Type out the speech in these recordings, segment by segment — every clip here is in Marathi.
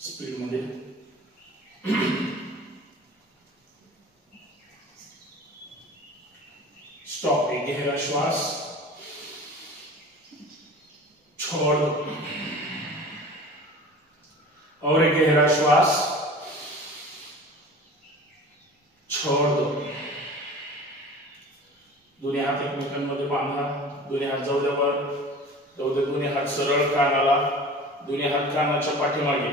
स्पीड मध्ये स्टॉप, एक गहरा श्वास, छोड़ दो और एक गहरा श्वास, छोड़ दो। दोन्ही हात एकमेकांमध्ये बांधा, दोन्ही हात जाऊ द्या वर, जाऊ दे दोन्ही हात सरळ कानाला, दोन्ही हात कानाच्या पाठीमागे,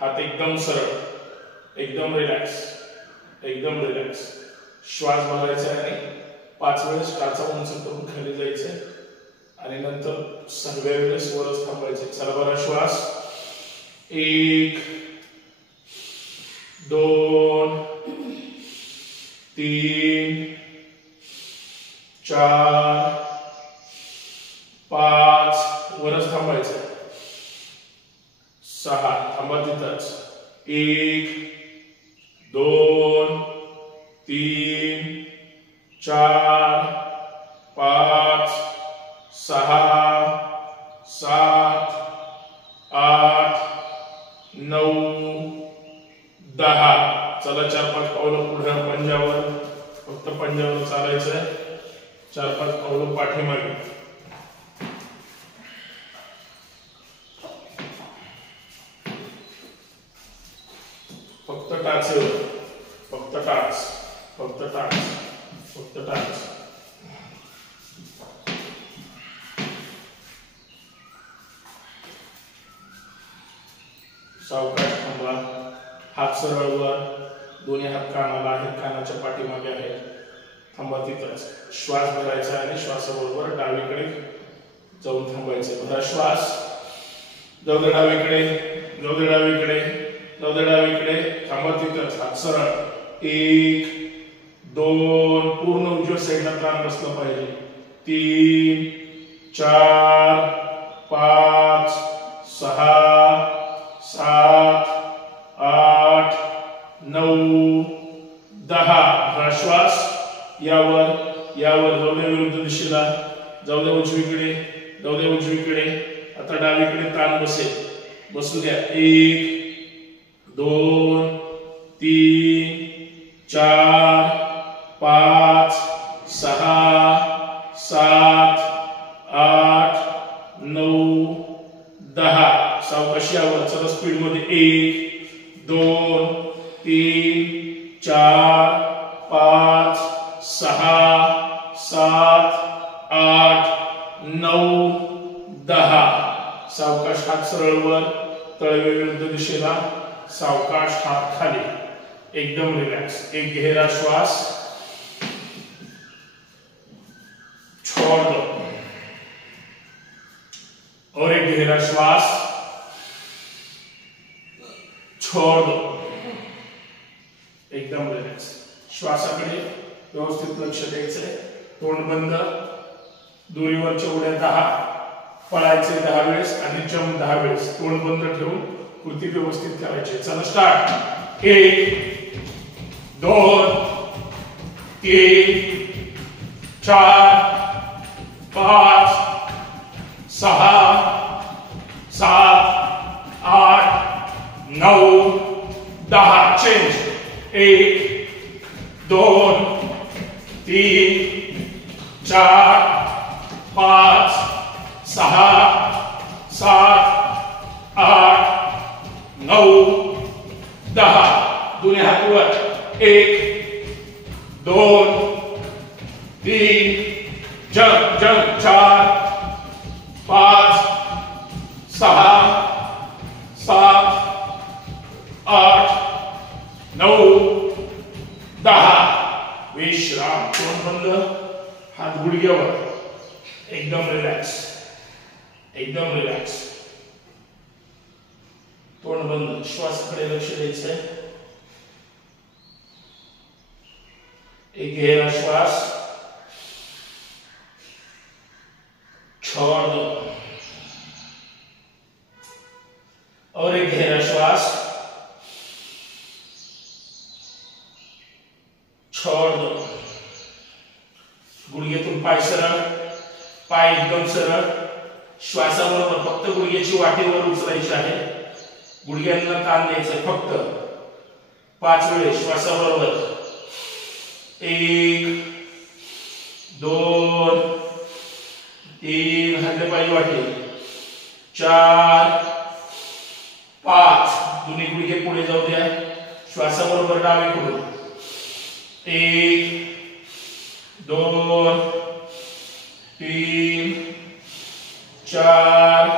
हात एकदम सरळ, एकदम रिलॅक्स, एकदम रिलॅक्स। श्वास भरायचा आणि 5 वेळेस टाचा उंच करून खाली जायचे आणि नंतर 6व्या वेळेस वरच थांबायचे। चला बरा श्वास, 1 2 3 4 5 वरच थांबायचं, 6 थांबा तिथंच, 1 2 3 4 5 6 7 8 9 10। चला 4-5 पावलं पुढे पंजावर, फक्त पंजावर चालायचंय, 4-5 पावलं पाठीमागे। फक्त टाचेवर, फक्त टाच, फक्त टाच, फक्त टाच। सावकाश थांबा, हात सरळ वर, दोन्ही हात कानाला आहेत, कानाच्या पाठीमागे आहेत, थांबा तिथंच। श्वास भरायचा आणि श्वासाबरोबर डावीकडे जाऊन थांबायचे। भरा श्वास, जाऊ दे डावीकडे, जाऊ दे डावीकडे, जाऊ दे डावीकडे, थांबा तिथंच, हात सरळ, 1 2 पूर्ण उजव्या साईडला कान बसला पाहिजे, 3 4 5 6 7 8 9 10। श्वास यावर, यावर, जाऊ दे विरुद्ध दिशेला, जाऊ दे उजवीकडे, जाऊ दे उजवीकडे, आता डावीकडे कान बसेल, बसू द्या, 1 2 3 4 5 6 7 8 9 10। सावकाश यावर, चला स्पीड मध्ये, 1 2 3 4 5 6 7 8 9 10। सावकाश हात सरळ वर, तळवे विरुद्ध दिशेला, सावकाश हात खाली, एकदम रिलॅक्स। एक गहरा श्वास, छोड़ दो और एक गहरा श्वास, छोड़ दो, एकदम रिलॅक्स। श्वासाकडे व्यवस्थित लक्ष द्यायचंय, तोंड बंद, दोरीवरच्या उड्या 10, पळायचे 10 वेळेस आणि जंप 10 वेळेस, तोंड बंद ठेवून कृती व्यवस्थित करायची। चला स्टार्ट, 1 2 3 4 5 6 7 8 9 10। चेंज, 1 2 3 4 5 6 7 8 9 10। दोन्ही हात वर, 1 2 3 जंप जंप, 4 5 6 7 8 9 10। विश्राम, तोंड बंद, हात गुडघ्यावर, एकदम रिलॅक्स, एकदम रिलॅक्स, तोंड बंद, श्वासाकडे लक्ष द्यायचंय। एक गहरा श्वास, छोड़ दो और एक गहरा श्वास, छोड़ दो। गुडघ्यातून पाय सरळ, पाय एकदम सरळ, श्वासाबरोबर फक्त गुडघ्याची वाटी वर उचलायची आहे, गुडघ्यांना ताण द्यायचा फक्त 5 वेळेस श्वासाबरोबर। 1 2 3 हात पाय वाटी, 4 5 दोन्ही गुडघे पुढे जाऊ द्या, श्वासाबरोबर डावीकडून 1 2 3 4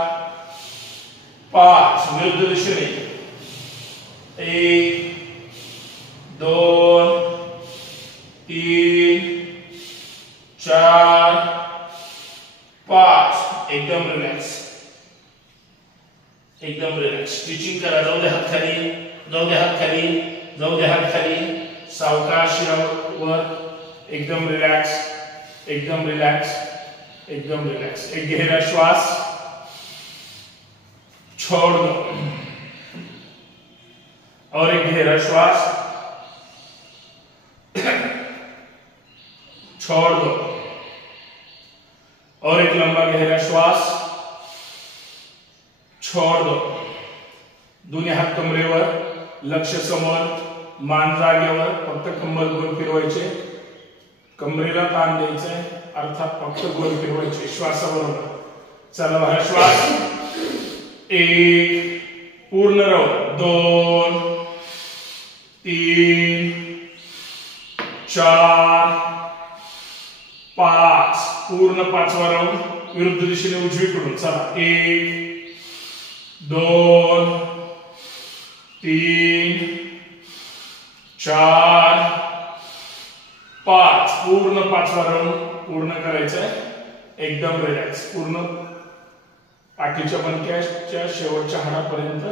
5 विरुद्ध दिशेने 1 2 3 4 5 एकदम रिलॅक्स, एकदम रिलॅक्स। स्ट्रेचिंग करा, जाऊ दे हात खाली, जाऊ दे हात खाली, जाऊ दे हात खाली, सावकाश वर, एकदम रिलॅक्स, एकदम रिलॅक्स, एकदम रिलॅक्स। एक गहरा श्वास, छोड़ दो और एक गहरा श्वास, छोड़ दो और एक लंबा गहरा श्वास, छोड़ दो। दोन्ही हात कमरेवर, लक्ष समोर, मान जागेवर, फक्त कंबर गोल फिरवायचे, कमरेला ताण द्यायचे, अर्थात फक्त गोल फिरवायचे श्वासाबरोबर। चला बघा, श्वास 1 पूर्ण राहू, 2 3 4 5 पूर्ण 5वा राऊंड विरुद्ध दिशेने उजवीकडून। चला 1 2 3 4 5 पूर्ण 5वा राऊंड पूर्ण करायचंय, एकदम रिलॅक्स। पूर्ण पाठीच्या मणक्याच्या शेवटच्या हाडापर्यंत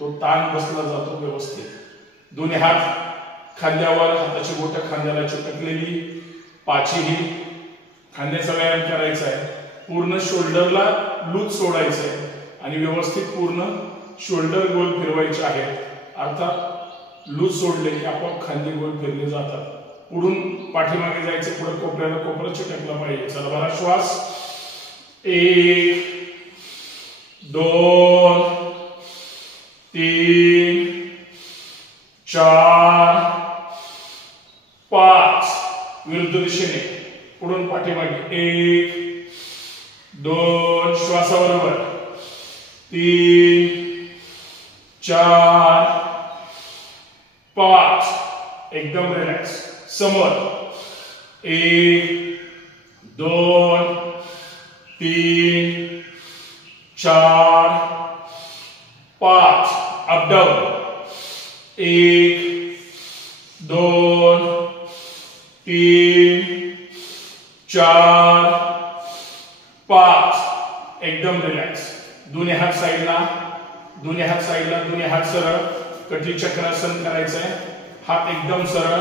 तो ताण बसला जातो व्यवस्थित। दोन्ही हात खांद्यावर, हाताची बोटं खांद्याला चिटकलेली, पाचीही खांद्याचा व्यायाम करायचा आहे, पूर्ण शोल्डरला लूज सोडायचं आहे आणि व्यवस्थित पूर्ण शोल्डर गोल फिरवायचे आहेत। अर्थात लूज सोडले की आपोआप खांदे गोल फिरले जातात, पुढून पाठीमागे जायचं, पुढे कोपऱ्याला कोपरा चिटकला पाहिजे। चला बघा, श्वास 1 2 3 4 5 विरुद्ध दिशेने पुढून पाठीमागे 1 2 श्वासाबरोबर 3 4 5 एकदम रिलॅक्स। समोर 1 2 3 4 5 अप डाऊन 1 2 3 4 5 एकदम रिलॅक्स। दोन्ही हात साईडला, दोन्ही हात साईडला, दोन्ही हात सरळ, कटी चक्रासन करायचं आहे। हात एकदम सरळ,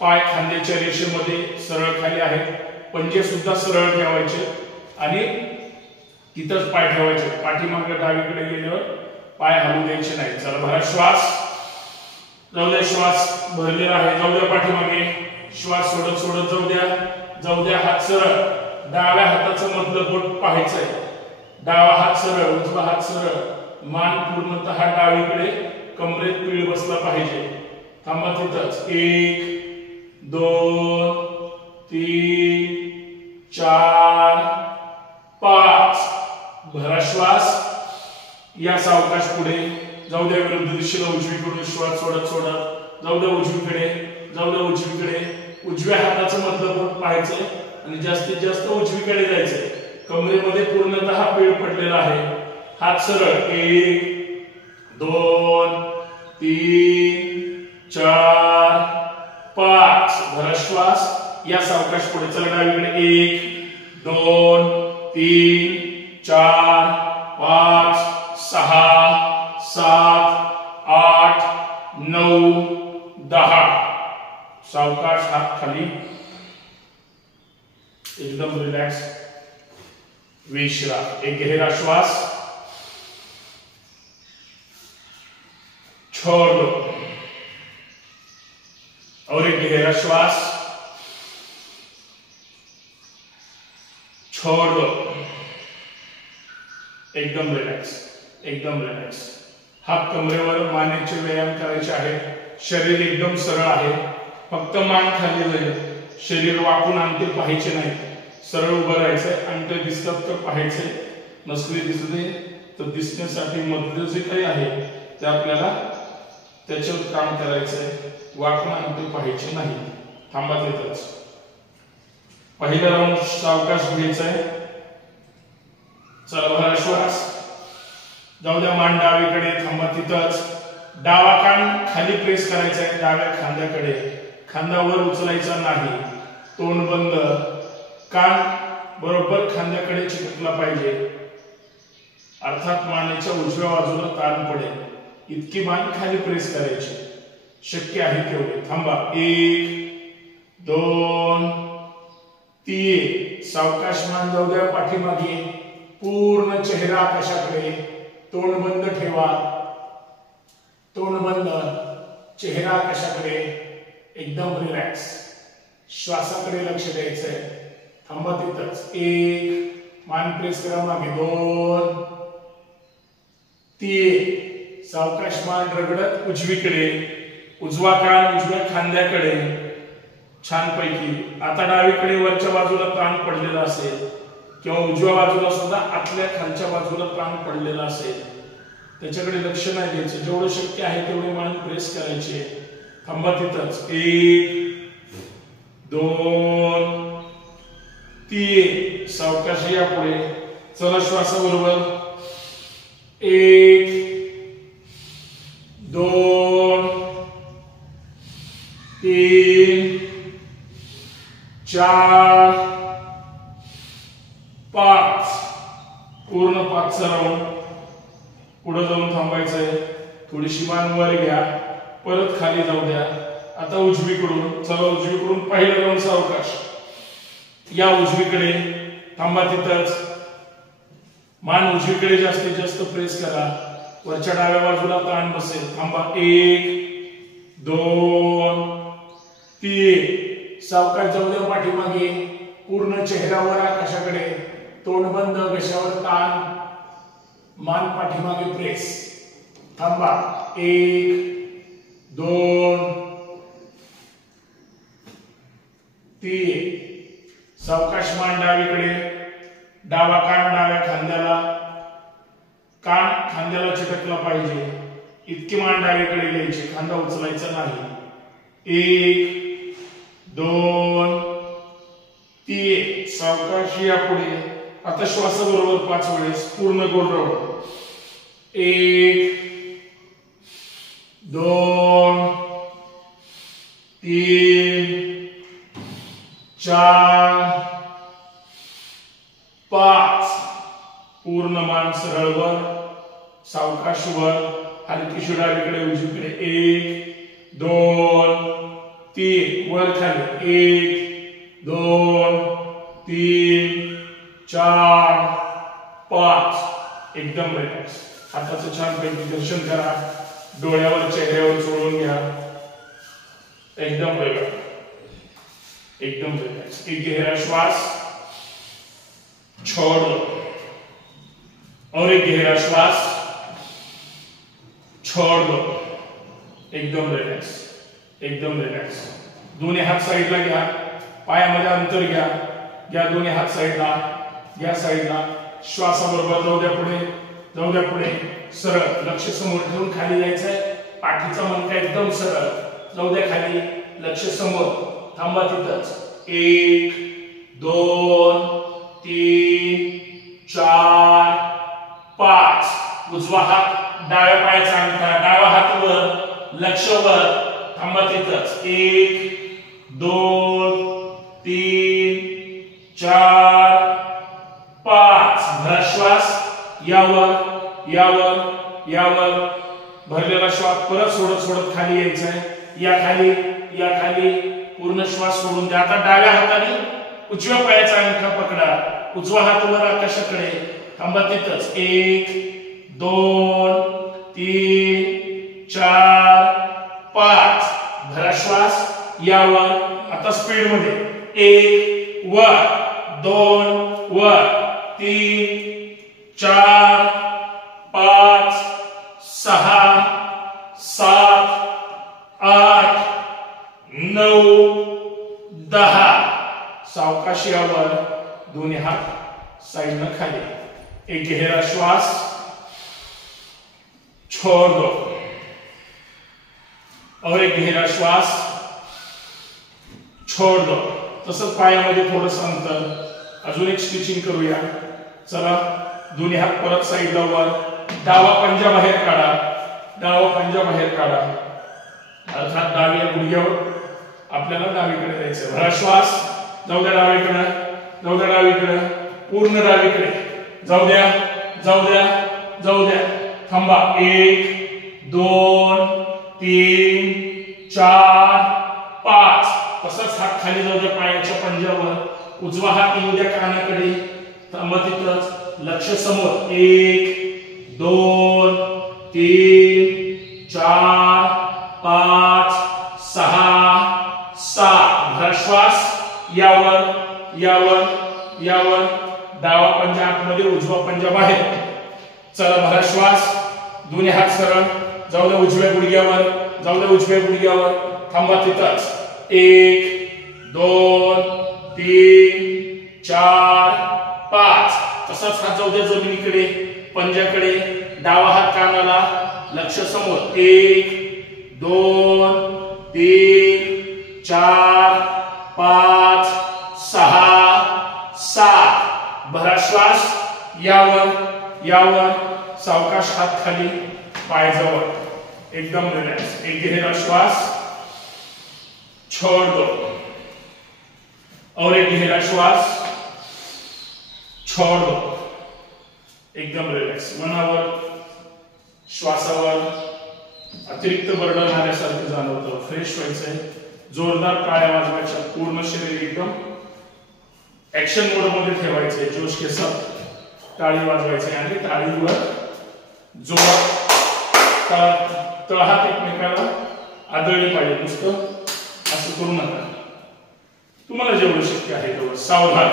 पाय खांद्याच्या रेषेमध्ये सरळ खाली आहेत, पंजे सुद्धा सरळ ठेवायचे आणि तिथंच पाय ठेवायचे। पाठीमागे डावीकडे गेल्यावर पाय हलू द्यायचे नाही। चला बघा, श्वास जाऊ द्या, श्वास भरलेला आहे, जाऊ द्या पाठीमागे, श्वास सोडत सोडत जाऊ द्या, जाऊ द्या। हात सरळ, डाव्या हाताचं मधलं बोट पाहायचंय, डावा हात सरळ, उजवा हात सरळ, मान पूर्णतः डावीकडे, कमरेत पीळ बसला पाहिजे। थांबा तिथंच, 1 2 3 4 5 भरा श्वास, या सावकाश पुढे जाऊ द्या, विरुद्ध दिशेला उजवीकडून श्वास सोडत सोडत जाऊ द्या, उजवीकडे जाऊ द्या, उजवीकडे। उजव्या हाताचं मधलं बोट पाहायचंय आणि जास्तीत जास्त उजवीकडे जायचंय, कमरेमध्ये पूर्णतः पीळ पडलेला आहे। हात सरळ, 1 2 3 4 5 भरा श्वास, या सावकाश पुढे। चला डावीकडे, 1 2 3 4 5 6 7 8 9 10 सावकाश हात खाली, एकदम रिलैक्स, विश्राम। एक गहरा श्वास, छोड़ दो और एक गहरा श्वास, छोड़ दो, एकदम रिलैक्स, एकदम रिलैक्स। हात कमरेवर, मानेचे व्यायाम करायचे आहे। शरीर एकदम सरळ आहे, फक्त मान खाली जाईल, शरीर वाकून अंगठे पाहायचे नाही, सरळ उभं राहायचंय। अंगठे दिसतात तर पाहायचे, नसले दिसले तर दिसण्यासाठी मधलं जे काही आहे ते आपल्याला त्याच्यावर काम करायचंय, वाकून अंगठे पाहायचे नाही। थांबा तिथंच। पहिला राऊंड सावकाश घ्यायचंय। चला भरा श्वास, जाऊ द्या मान डावीकडे, थांबा तिथंच। डावा कान खाली प्रेस करायचा आहे, डाव्या खांद्याकडे, खांदा वर उचलायचा नाही, तोंड बंद, कान बरोबर खांद्याकडे चिकटला पाहिजे, अर्थात मानेच्या उजव्या बाजूला कान पडेल इतकी मान खाली प्रेस करायची, शक्य आहे तेवढे। थांबा, 1 2 3, सावकाश मान जाऊ द्या पाठीमागे, पूर्ण चेहरा आकाशाकडे, तोंड बंद ठेवा, तोंड बंद, चेहरा आकाशाकडे, एकदम रिलॅक्स, श्वासाकडे लक्ष द्यायचंय। थांबा तिथंच। 1, मान प्रेस करा मागे, 2 3, सावकाश मान रगडत उजवीकडे, उजवा कान उजव्या खांद्याकडे, छानपैकी। आता डावीकडे वरच्या बाजूला कान पडलेला असेल किंवा उजव्या बाजूला सुद्धा आतल्या खालच्या बाजूला कान पडलेला असेल, त्याच्याकडे लक्ष नाही द्यायचं, जेवढं शक्य आहे तेवढे मान प्रेस करायचे। थांबा तिथंच। 1 2 3, सावकाश या पुढे, चला श्वासाबरोबर, 1 2 3 4 5, पूर्ण 5चा राऊंड। पुढे जाऊन थांबायचंय, थोडीशी मान वर घ्या, परत खाली जाऊ द्या। आता उजवीकडून, चला उजवीकडून पहिला राऊंड सावकाश या उजवीकडे, थांबा तिथंच। मान उजवीकडे जास्तीत जास्त प्रेस करा, वरच्या डाव्या बाजूला कान बसेल। थांबा, 1 2 3, सावकाश जाऊ द्या पाठीमागे, पूर्ण चेहऱ्यावर आकाशाकडे, तोंड बंद, घशावर कान, मान पाठीमागे प्रेस। थांबा, 1 2 3, सावकाश मान डावीकडे, डावा कान डाव्या खांद्याला, कान खांद्याला चिटकला पाहिजे इतकी मान डावीकडे घ्यायची, खांदा उचलायचा नाही। 1 2 3, सावकाश या पुढे। आता श्वासाबरोबर 5 वेळेस पूर्ण गोल राऊंड, 1 2 3 4 5, पूर्ण मान सरळ वर, सावकाश वर, हलकी डावीकडे उजवीकडे, 1 2 3, वर खाली, 1 2 3 4 5, एकदम रिलॅक्स। हाताचं छानपैकी दर्शन करा, डोळ्यावर चेहऱ्यावर चोळून घ्या, एकदम रिलॅक्स, एकदम रिलॅक्स। एक गहरा श्वास, छोड़ दो और एक गहरा श्वास, छोड़ दो, एकदम रिलॅक्स, एकदम रिलॅक्स। दोन्ही हात साईडला घ्या, पायामध्ये अंतर घ्या, घ्या दोन्ही हात साईडला, घ्या साईडला। श्वासाबरोबर जाऊ द्या पुढे, जाऊ द्या पुढे, सरळ, लक्ष समोर ठेवून खाली जायचंय, पाठीचा मणका एकदम सरळ, जाऊ द्या खाली, लक्ष समोर, थांबा तिथंच। 1 2 3 4 5, उजवा हात डाव्या पायाचा अंगठा, डावा हात वर, लक्ष वर, थांबा तिथंच। 1 2 3 4 5, भरा श्वास, यावर यावर यावर, भरलेला श्वास परत सोडत सोडत खाली यायचा आहे। या खाली पूर्ण श्वास सोडून द्या. आता डाव्या हाताने उजव्या पायाचा अंगठा पकडा, उजवा हात वर आकाशाकडे, थांबा तिथंच. 1 2 3 4 5. भरा श्वास यावर. आता स्पीड मध्ये 1 वर 2 वर 3 4 5 6 7 8 9 10. सावकाश यावर, दोन्ही हात साइडनं खाली. एक गहरा श्वास, छोड़ दो. और एक गहरा श्वास, छोड़ दो. तसंच पायामध्ये थोडंसं अंतर. अजून एक स्ट्रेचिंग करूया. चला, दोन्ही हात परत साइडला वर. डावा पंजा बाहेर काढा, डावा पंजा बाहेर काढा. अर्थात डाव्या गुडघ्यावर आपल्याला डावीकडे जायचं. भरा श्वास, जाऊ द्या डावीकडे, जाऊ द्या डावीकडे, पूर्ण डावीकडे. जाऊ द्या, जाऊ द्या, जाऊ द्या. थांबा. 1 2 3 4 5. तसंच हात खाली जाऊ द्या पायाच्या पंजावर. उजवा हात येऊ द्या कानाकडे. थांबा तिथंच. लक्ष समोर. 1 2 3 4 5 6 7. भरा श्वास यावर, यावर, यावर. डावा पंजा आतमध्ये, उजवा पंजा बाहेर. चला, भरा श्वास. दोन्ही हात सरळ. जाऊ द्या उजव्या गुडघ्यावर, जाऊ द्या उजव्या गुडघ्यावर. थांबा तिथंच. 1 2 3 4 5. तसाच हात जाऊ द्या जमिनीकडे, पंजाकडे. डावा हात कानाला, लक्ष समोर. 1 2 3 4 5 6 7. भरा श्वास यावर, यावर. सावकाश हात खाली, पाय जवळ, एकदम रिलॅक्स. एक गहरा श्वास, छोड़ दो. और एक गहरा श्वास, छोड़ दो. एकदम रिलॅक्स. मनावर, श्वासावर अतिरिक्त बर्डन आल्यासारखं जाणवतं. फ्रेश व्हायचंय. जोरदार टाळ्या वाजवायच्या. पूर्ण शरीर एकदम ऍक्शन मोड मध्ये ठेवायचंय. जोश के साथ टाळी वाजवायची आणि टाळीवर जोर. तळहात एकमेकाला आदळले पाहिजे. नुसतं असं करू नका. तुम्हाला जेवढं शक्य आहे तेवढं सावधान.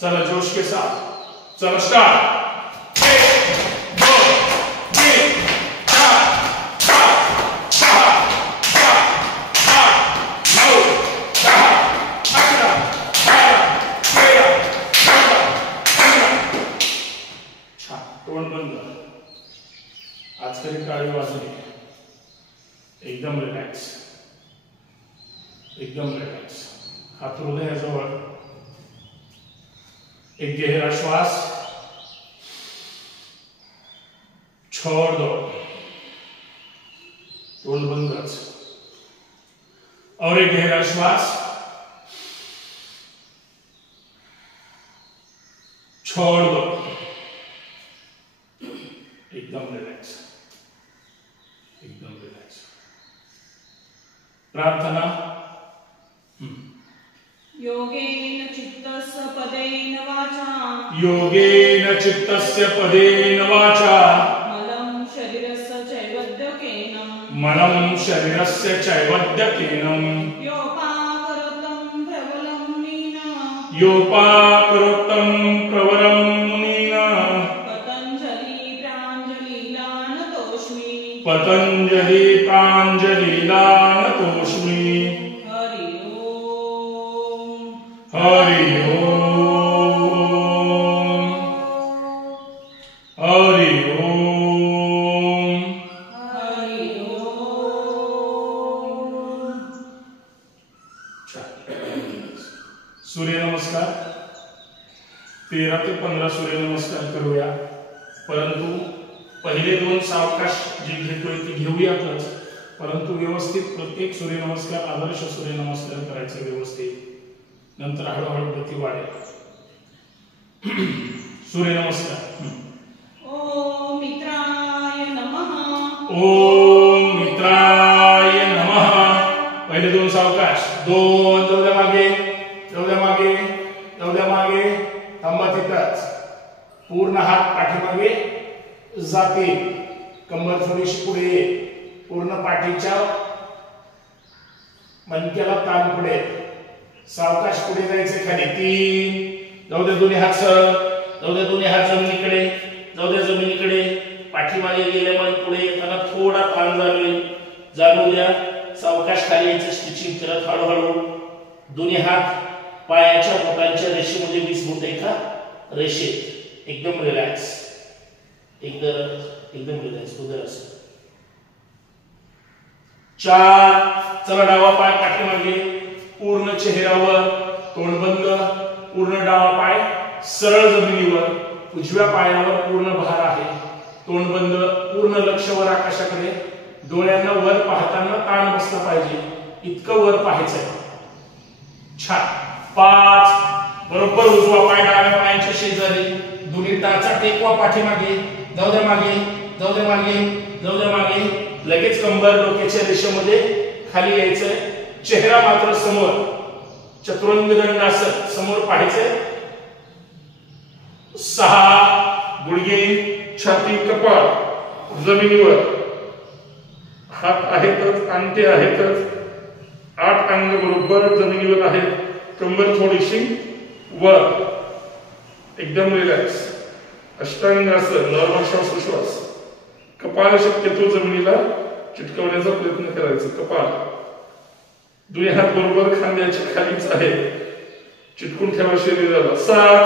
चला, जोश के साथ. चला, स्टार्ट. 1 2 3 4 5 6 7 8 9 10 11 12 13 14 15. छान. तोंड बंद. आज तरी टाळी वाजली. एकदम रिलॅक्स, एकदम रिलॅक्स. हात हृदयाजवळ. एक गहरा श्वास, छोड़ दो. तोंड बंदच. और एक गहरा श्वास, छोड़ दो. एकदम रिलॅक्स, एकदम रिलॅक्स. प्रार्थना. योगेन चित्तस्य पदेन वाचा, योगेन चित्तस्य पदेन वाचा, मलं शरीरस्य चैवद्यकेन, मलं शरीरस्य चैवद्यकेन, योपाकरोतं प्रबलं मुनिना, योपाकरोतं प्रबलं मुनिना, पतञ्जलि प्राञ्जलिलानतोऽस्मि, पतञ्जलि प्राञ्जलिलानतोऽस्मि. हरि ओम, हरि ओम, हरि ओम. सूर्य नमस्कार. 13 ते 15 सूर्य नमस्कार करूया. परंतु पहिले 2 सावकाश जे घेतोय ते घेऊयातच. परंतु व्यवस्थित प्रत्येक सूर्य नमस्कार आदर्श सूर्य नमस्कार करायचा व्यवस्थित. नंतर हळूहळू गती वाढेल. सूर्य नमस्कार. ओम मित्राय नमः. ओम मित्राय नमः. पहिले दोन सावकाश, दोन, जाऊ द्या मागे, जाऊ द्या मागे, जाऊ द्या मागे, थांबा तिथंच. पूर्ण हात पाठीमागे जातील, कंबर थोडीशी पुढे ये, पूर्ण पाठीच्या मणक्याला ताण पुढे, सावकाश पुढे जायचे खाली. तीन, जाऊ दे दोन्ही हात सरळ, जाऊ दे दोन्ही हात जमिनीकडे, जाऊ दे जमिनीकडे. पाठीमागे गेल्यामुळे पुढे येताना थोडा ताण जाणू द्या. सावकाश खाली यायचं, स्टिचिंग करत हळूहळू. दोन्ही हात पायाच्या बोटांच्या रेषेमध्ये 20 बोट एका रेषेत. एकदम रिलॅक्स, एकदम रिलॅक्स. उदर असं. 4, चला डावा पाय पाठीमागे, पूर्ण चेहऱ्यावर, तोंड बंद, पूर्ण डावा पाय सरळ जमिनीवर, उजव्या पायावर पूर्ण भार आहे, तोंड बंद, पूर्ण लक्ष वर आकाशाकडे. डोळ्यांना वर पाहताना ताण बसला पाहिजे, इतकं वर पाहायचंय. छान. 5, बरोबर उजवा पाय डाव्या पायाच्या शेजारी, दोन्ही टाचा टेकवा पाठीमागे, जाऊ द्या मागे, जाऊ द्या मागे, जाऊ द्या मागे. लगेच कंबर डोक्याच्या रेषेमध्ये खाली यायचंय, चेहरा मात्र समोर, चतुरंग दंडासन समोर पाहायचंय. 6, गुडघे, छाती, कपाळ जमिनीवर, हात आहेतच, अंगठे आहेतच, 8 अंग बरोबर जमिनीवर आहेत, कंबर थोडीशी वर, एकदम रिलॅक्स. अष्टांगासन, नॉर्मल श्वासोश्वास. कपाळ शक्यतो जमिनीला चिटकवण्याचा प्रयत्न करायचा. कपाळ, दोन्ही हात बरोबर खांद्याच्या खालीच आहेत, चिटकून ठेवा शरीराला. 7,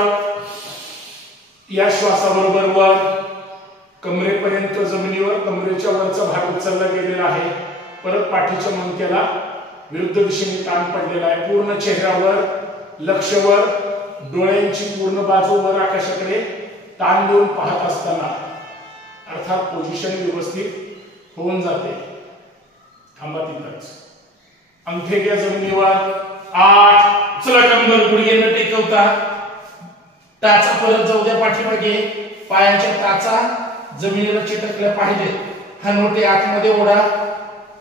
या श्वासाबरोबर वर, कमरेपर्यंत जमिनीवर, कमरेच्या वरचा भाग उचलला गेलेला आहे. परत पाठीच्या मणक्याला विरुद्ध दिशेने ताण पडलेला आहे. पूर्ण चेहऱ्यावर, लक्षवर, डोळ्यांची पूर्ण बाजू वर आकाशाकडे ताण देऊन पाहत असताना अर्थात पोझिशन व्यवस्थित होऊन जाते. थांबा तिथंच. अंगठे घ्या जमिनीवर. 8, चला कंबर गुडघे न टेकवता, टाचा परत जाऊ द्या पाठीमागे, पायाच्या टाचा जमिनीला चिटकल्या पाहिजे. हनुवटी आतमध्ये ओढा,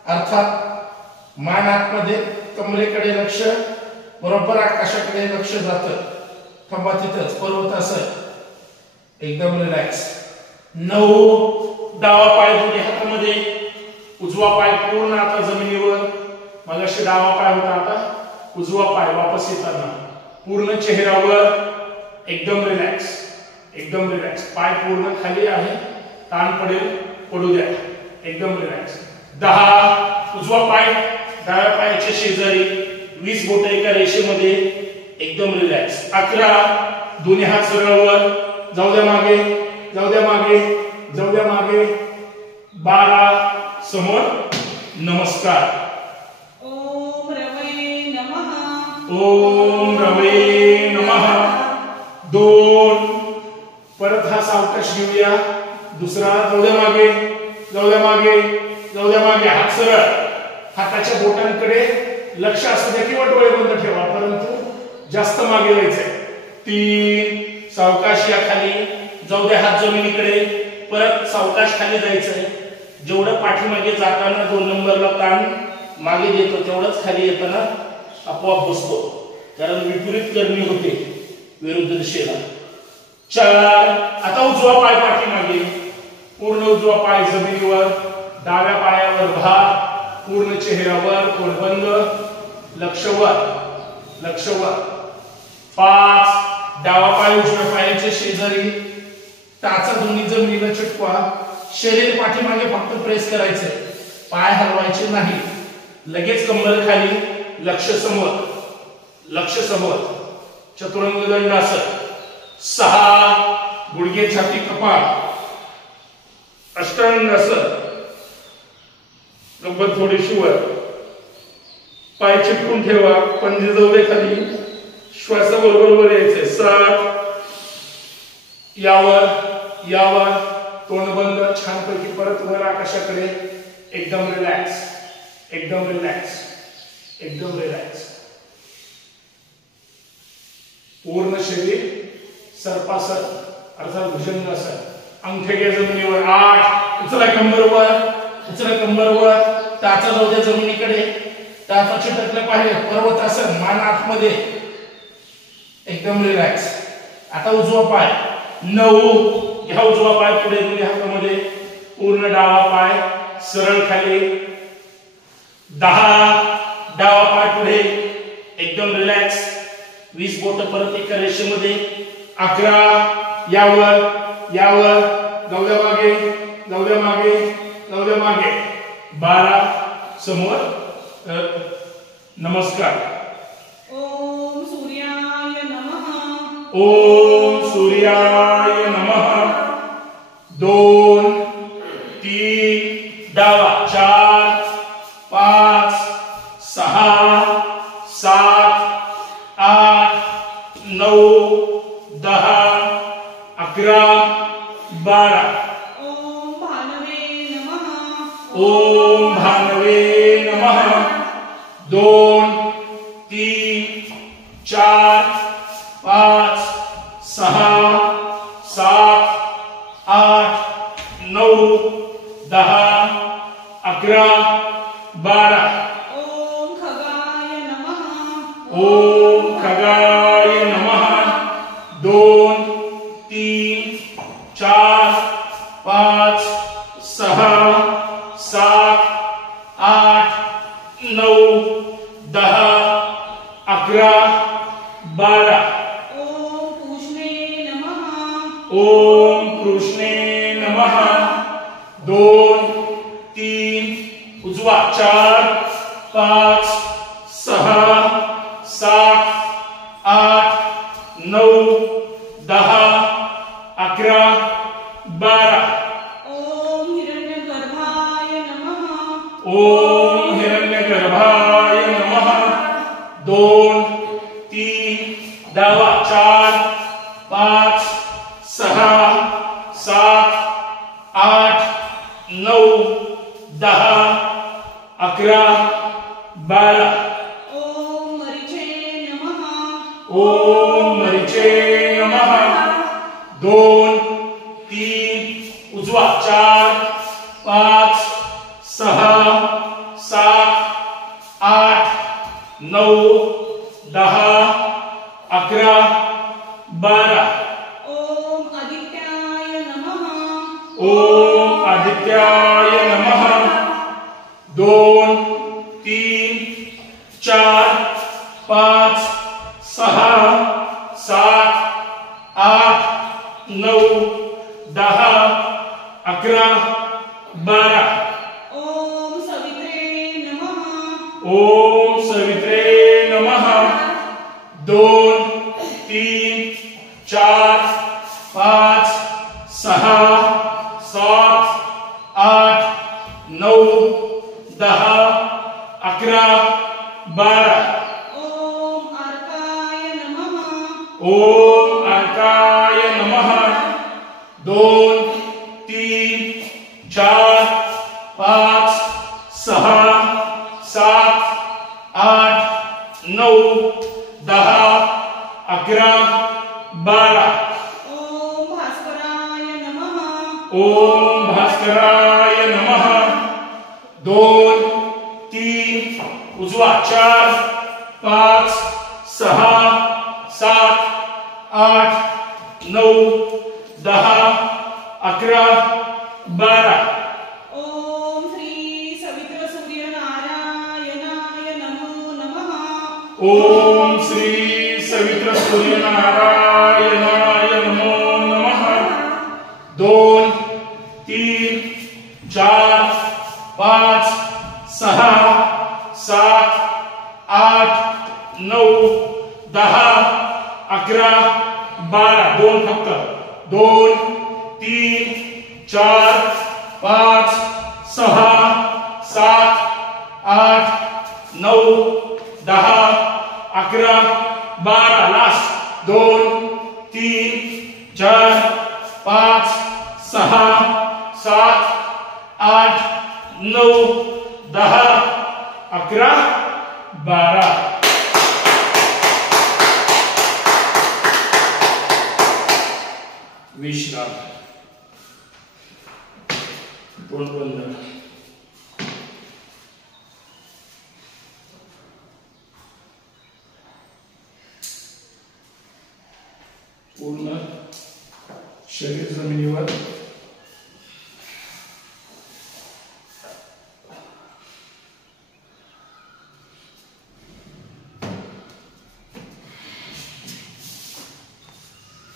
अर्थात मान आतमध्ये, कमरेकडे लक्ष, बरोबर आकाशाकडे लक्ष जातं. थांबा तिथंच. पर्वतासन, एकदम रिलॅक्स. 9, डावा पाय दोन्ही हातामध्ये, उजवा पाय पूर्ण आता जमिनीवर, मगाशी डावा पाय होता, आता उजवा पाय वापस येताना पूर्ण चेहऱ्यावर, एकदम रिलॅक्स, एकदम रिलॅक्स. पाय पूर्ण खाली आहे, ताण पडेल, पडू द्या, एकदम रिलॅक्स. 10, उजवा पाय डाव्या पायाच्या शेजारी, 20 बोट एका रेषेमध्ये, एकदम रिलॅक्स. 11, दोन्ही हात सरळवर, जाऊ द्या मागे, जाऊ द्या मागे, जाऊ द्या मागे. 12, समोर नमस्कार. ओम रवे नमः. ओम रवे नमः. 2, परत हा सावकाश घेऊया. दुसरा, जाऊ द्या मागे, जाऊ द्या मागे, जाऊ द्या मागे. हात सरळ, हाताच्या बोटांकडे लक्ष असू द्या किंवा डोळे बंद ठेवा, परंतु जास्त मागे जायचंय. 3, सावकाश या खाली, जाऊ द्या हात जमिनीकडे, परत सावकाश खाली जायचंय. जेवढं पाठीमागे जाताना 2 नंबरला ताण मागे देतो, तेवढंच खाली येताना आपोआप बसतो, कारण विपरीत करणी होते विरुद्ध दिशेला. 4, आता उजवा पाय पाठीमागे, पूर्ण उजवा पाय जमिनीवर, डाव्या पायावर भार, पूर्ण चेहऱ्यावर, तोंड बंद, लक्षवर, लक्षवर. 5, डावा पाय उजव्या पायाच्या शेजारी, टाचा दोन्ही जमिनीला चिटकवा, शरीर पाठीमागे फक्त प्रेस करायचंय, पाय हलवायचे नाही. लगेच कंबर खाली, लक्ष समोर, लक्ष समोर, चतुरंग दंडासन. 6, गुडघे, छाती, कपाळ, अष्टांगासन, कंबर थोडीशी वर, पाय चिटकून ठेवा, पंजे जाऊ दे खाली, श्वासाबरोबर वर यायचंय. 7, यावर, यावर, तोंड बंद, छानपैकी परत वर आकाशाकडे, एकदम रिलॅक्स, एकदम रिलॅक्स, एकदम रिलॅक्स. पूर्ण शरीर सर्पासन अर्थात भुजंगासन. अंगठे घ्या जमिनीवर. 8, उचला कंबरवर, उचला कंबरवर, टाचा जाऊ द्या जमिनीकडे, टाचा चिटकलं पाहिजे. पर्वतासन, मान आतमध्ये, एकदम रिलॅक्स. आता उजवा पाय 9 घ्या. उजवा पाय पुढे दोन्ही हातामध्ये, पूर्ण डावा पाय सरळ खाली. 10 डावा पाय पुढे, एकदम रिलॅक्स. 20 बोट परत एका रेषेमध्ये. 11 यावर यावर, गवल्या मागे गवल्या मागे गवल्या मागे. 12 समोर. नमस्कार. ओम सूर्याय नमः. ओम सूर्याय नमः. 2 3 डावा. 4 5 6 7 8 9 10 11 12. ओम भानवे नमः. ओम भानवे नमः. 2 3 4 5 6 7 8 9 10 11 12. ओम खगाय नमः. ओम खगाय नमः. 2 3 4 5 6 7 8 9 10 11 12. ओम कृष्णे नमः. ओम कृष्णे नमः. 2 3 उजवा. 4 5 6 7 8 9 10 11 12. ओम हिरण्यगर्भाय नमः. ओम हिरण्यगर्भाय नमः. 2 3 डावा. 4 5 6 7 8 9 10 11 12. ओम मरीचे नमः. ओम मरीचे नमः. 2 3 उजवा. 4 5 6 7 8 9 10 11 12. ओम आदित्याय नमः. ओम आदित्याय नमः. 2 3 4 5 6 7 8 9 10 11 12. ओम सवित्रे नमः. ओम सवित्रे नमः. 2 3 4 5 6 7 8 9 10 11 12. ओम अर्काय नमः. ओम अर्काय नमः. 2 3 4 5 6 7 8 9 10 11 12. ओम भास्कराय नमः. ओम भास्कराय नमः. 2 3 उजवा. 4 5 6 7 8 9 10 11 12. ओम श्री सवित्र सूर्यनारायणाय नमो नमः. ओम श्री सवित्र सूर्यनारायणाय नमो नमः. 2 3 4 5 6 7 8 9 10 11 12. 2 फक्त. 2 3 4 5 6 7 8 9 10 11 12. लास्ट. 2 3 4 5 6 7 8 9 10 11 12. विश्राम. तोंड बंद. पूर्ण शरीर जमिनीवर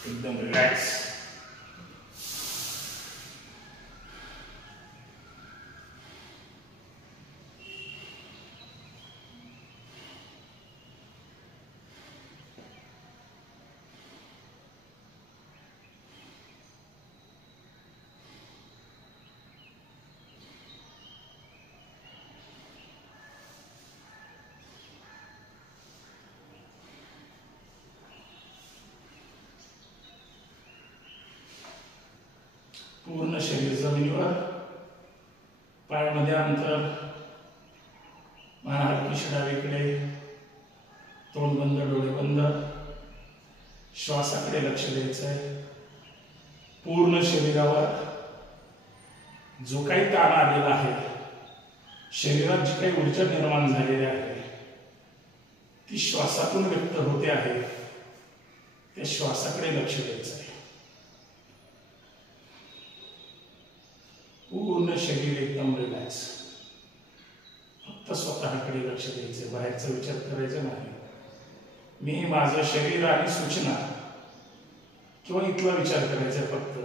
एकदम रिलॅक्स. पूर्ण शरीर जमिनीवर, पायामध्ये अंतर, मान हलकी डावीकडे, तोंड बंद, डोळे बंद. श्वासाकडे लक्ष द्यायचं आहे. पूर्ण शरीरावर जो काही ताण आलेला आहे, शरीरात जी काही ऊर्जा निर्माण झालेली आहे ती श्वासातून व्यक्त होते आहे. त्या श्वासाकडे लक्ष द्यायचं आहे. पूर्ण शरीर एकदम रिलॅक्स. फक्त स्वतःकडे लक्ष द्यायचे, बाहेरचा विचार करायचा नाही. मी, माझं शरीर आणि सूचना किंवा इथला विचार करायचा फक्त.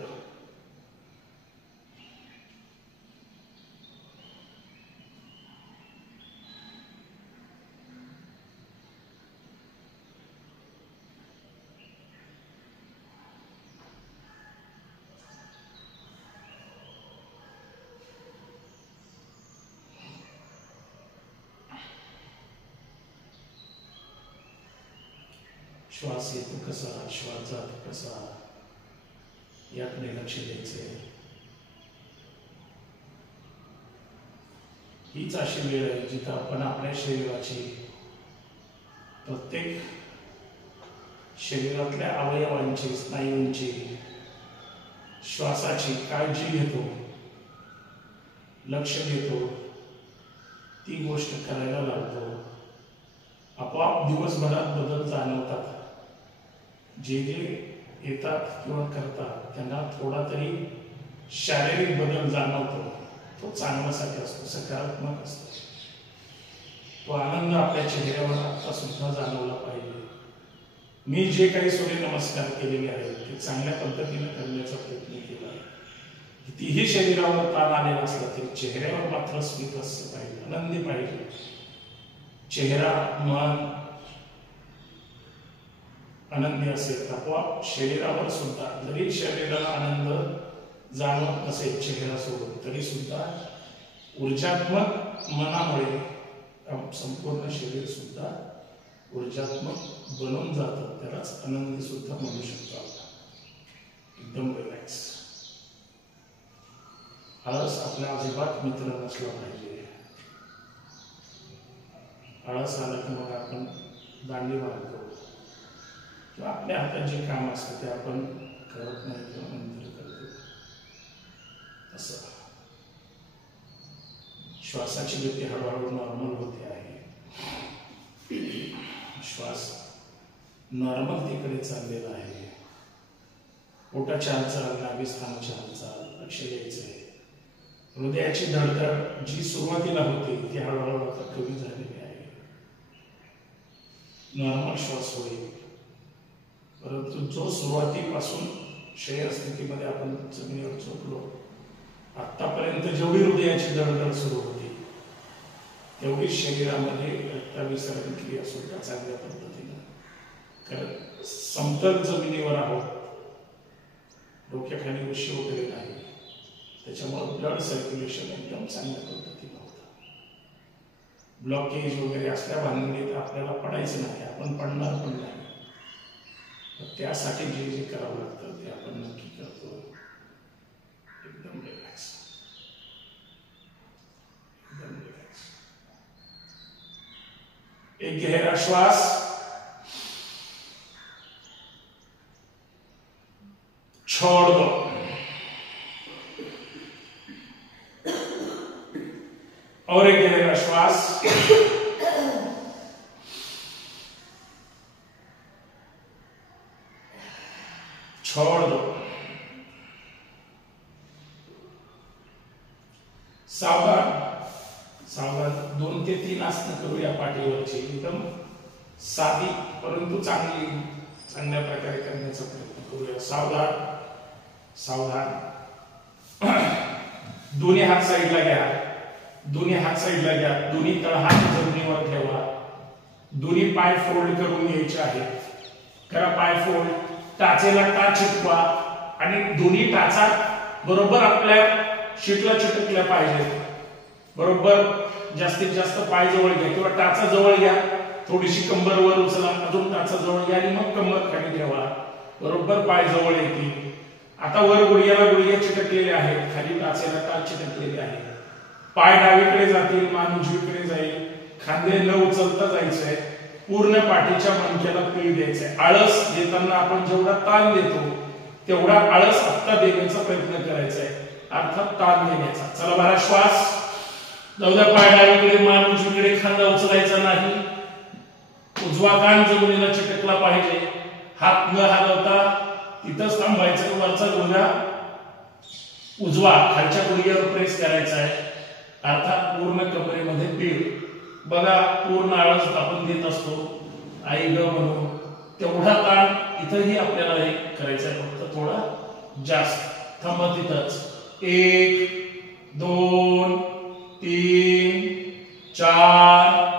श्वास येतो कसा, श्वास जातो कसा, याकडे लक्ष द्यायचे. हीच अशी वेळ आहे जिथं आपण आपल्या शरीराची, प्रत्येक शरीरातल्या अवयवांची, स्नायूंची, श्वासाची काळजी घेतो, लक्ष देतो, ती गोष्ट करायला लागतो. आपोआप दिवसभरात बदल जाणवतात. जे जे येतात किंवा करतात त्यांना थोडा तरी शारीरिक बदल जाणवतो. तो चांगल्यासाठी असतो, सकारात्मक असतो. तो आनंद आपल्या चेहऱ्यावर आता सुद्धा जाणवला पाहिजे. मी जे काही सूर्यनमस्कार केलेले आहेत ते चांगल्या पद्धतीने करण्याचा प्रयत्न केला आहे. कितीही शरीरावर ताण आलेला असला तरी चेहऱ्यावर मात्र स्मित असलं पाहिजे, आनंदी पाहिजे. चेहरा, मन आनंदी असेल, आपोआप शरीरावर सुद्धा, जरी शरीराला आनंद जाणवत नसेल चेहरा सोडून, तरी सुद्धा ऊर्जात्मक मनामुळे संपूर्ण शरीर सुद्धा ऊर्जात्मक बनून जातं. त्यालाच आनंदी सुद्धा म्हणू शकतो आपण. एकदम रिलॅक्स. आळस आपल्या अजिबात मित्र नसला पाहिजे. आळस आला की मग आपण दांडी मारतो किंवा आपल्या हातात जे काम असतं ते आपण करत नाही किंवा नंतर करतो. तसं श्वासाची गती हळूहळू नॉर्मल होते आहे. श्वास नॉर्मलतेकडे चाललेला आहे. पोटाची हालचाल, नाभिस्थानाची हालचाल लक्ष द्यायचं आहे. हृदयाची धडधड जी सुरुवातीला होती ती हळूहळू आता कमी झालेली आहे. नॉर्मल श्वास होईल. परंतु जो सुरुवातीपासून शय्या स्थितीमध्ये आपण जमिनीवर झोपलो, आतापर्यंत जेवढी हृदयाची धडधड सुरू होती तेवढी शरीरामध्ये रक्ताभिसरण क्रिया सुद्धा चांगल्या पद्धतीनं, कारण समतल जमिनीवर आहोत, डोक्याखाली उशी वगैरे नाही, त्याच्यामुळे ब्लड सर्क्युलेशन एकदम चांगल्या पद्धतीनं होतं. ब्लॉकेज वगैरे असल्या भानगडीत आपल्याला पडायचं नाही, आपण पडणार पण नाही. त्यासाठी जे जे करावं लागतं ते आपण नक्की करतो. एकदम रिलॅक्स, एकदम रिलॅक्स. एक गहरा श्वास, छोड़ दो. और एक गहरा श्वास, छोड़ दो। सावधान सावधान। 2 ते 3 आसनं करूया पाठीवरची, एकदम साधी परंतु चांगल्या प्रकारे करण्याचा प्रयत्न करूया। सावधान सावधान। दोन्ही हात साईडला घ्या, दोन्ही हात साईडला घ्या, दोन्ही तळहात जमिनीवर ठेवा, दोन्ही पाय फोल्ड करून घ्यायचे आहेत। करा पाय फोल्ड, टाचेला टाच चिटकवा आणि दोन्ही टाचा बरोबर आपल्या शीटला चिटकल्या पाहिजेत। बरोबर जास्तीत जास्त पाय जवळ घ्या किंवा टाचा जवळ घ्या, थोडीशी कंबर वर उचला, अजून टाचा जवळ घ्या आणि मग कंबर खाली ठेवा, बरोबर पाय जवळ येतील। आता वर गुडघ्याला गुडघे चिटकलेले आहेत, खाली टाचेला टाच चिटकलेले आहे। पाय डावीकडे जातील, मान उजवीकडे जाईल, खांदे न उचलता जायचंय, पूर्ण पाठीच्या मणक्याला पीळ द्यायचंय। आळस देताना आपण जेवढा ताण देतो तेवढा आळस आत्ता देण्याचा प्रयत्न करायचा आहे, अर्थात ताण देण्याचा। चला बरा श्वास, जाऊ द्या। पाय डावीकडे, मान उजवीकडे, खांदा उचलायचा नाही, उजवा कान जमिनीला चिटकला पाहिजे, हात न हलवता तिथंच थांबायचं। वरचा गुडघा उजवा खालच्या गुडघ्यावर प्रेस करायचा आहे, अर्थात पूर्ण कमरेमध्ये पीळ। बघा पूर्ण आळस आपण देत असतो, आई ग म्हणून, तेवढा ताण इथंही आपल्याला हे करायचं आहे, फक्त थोडा जास्त। थांबा तिथंच। 1 2 3 4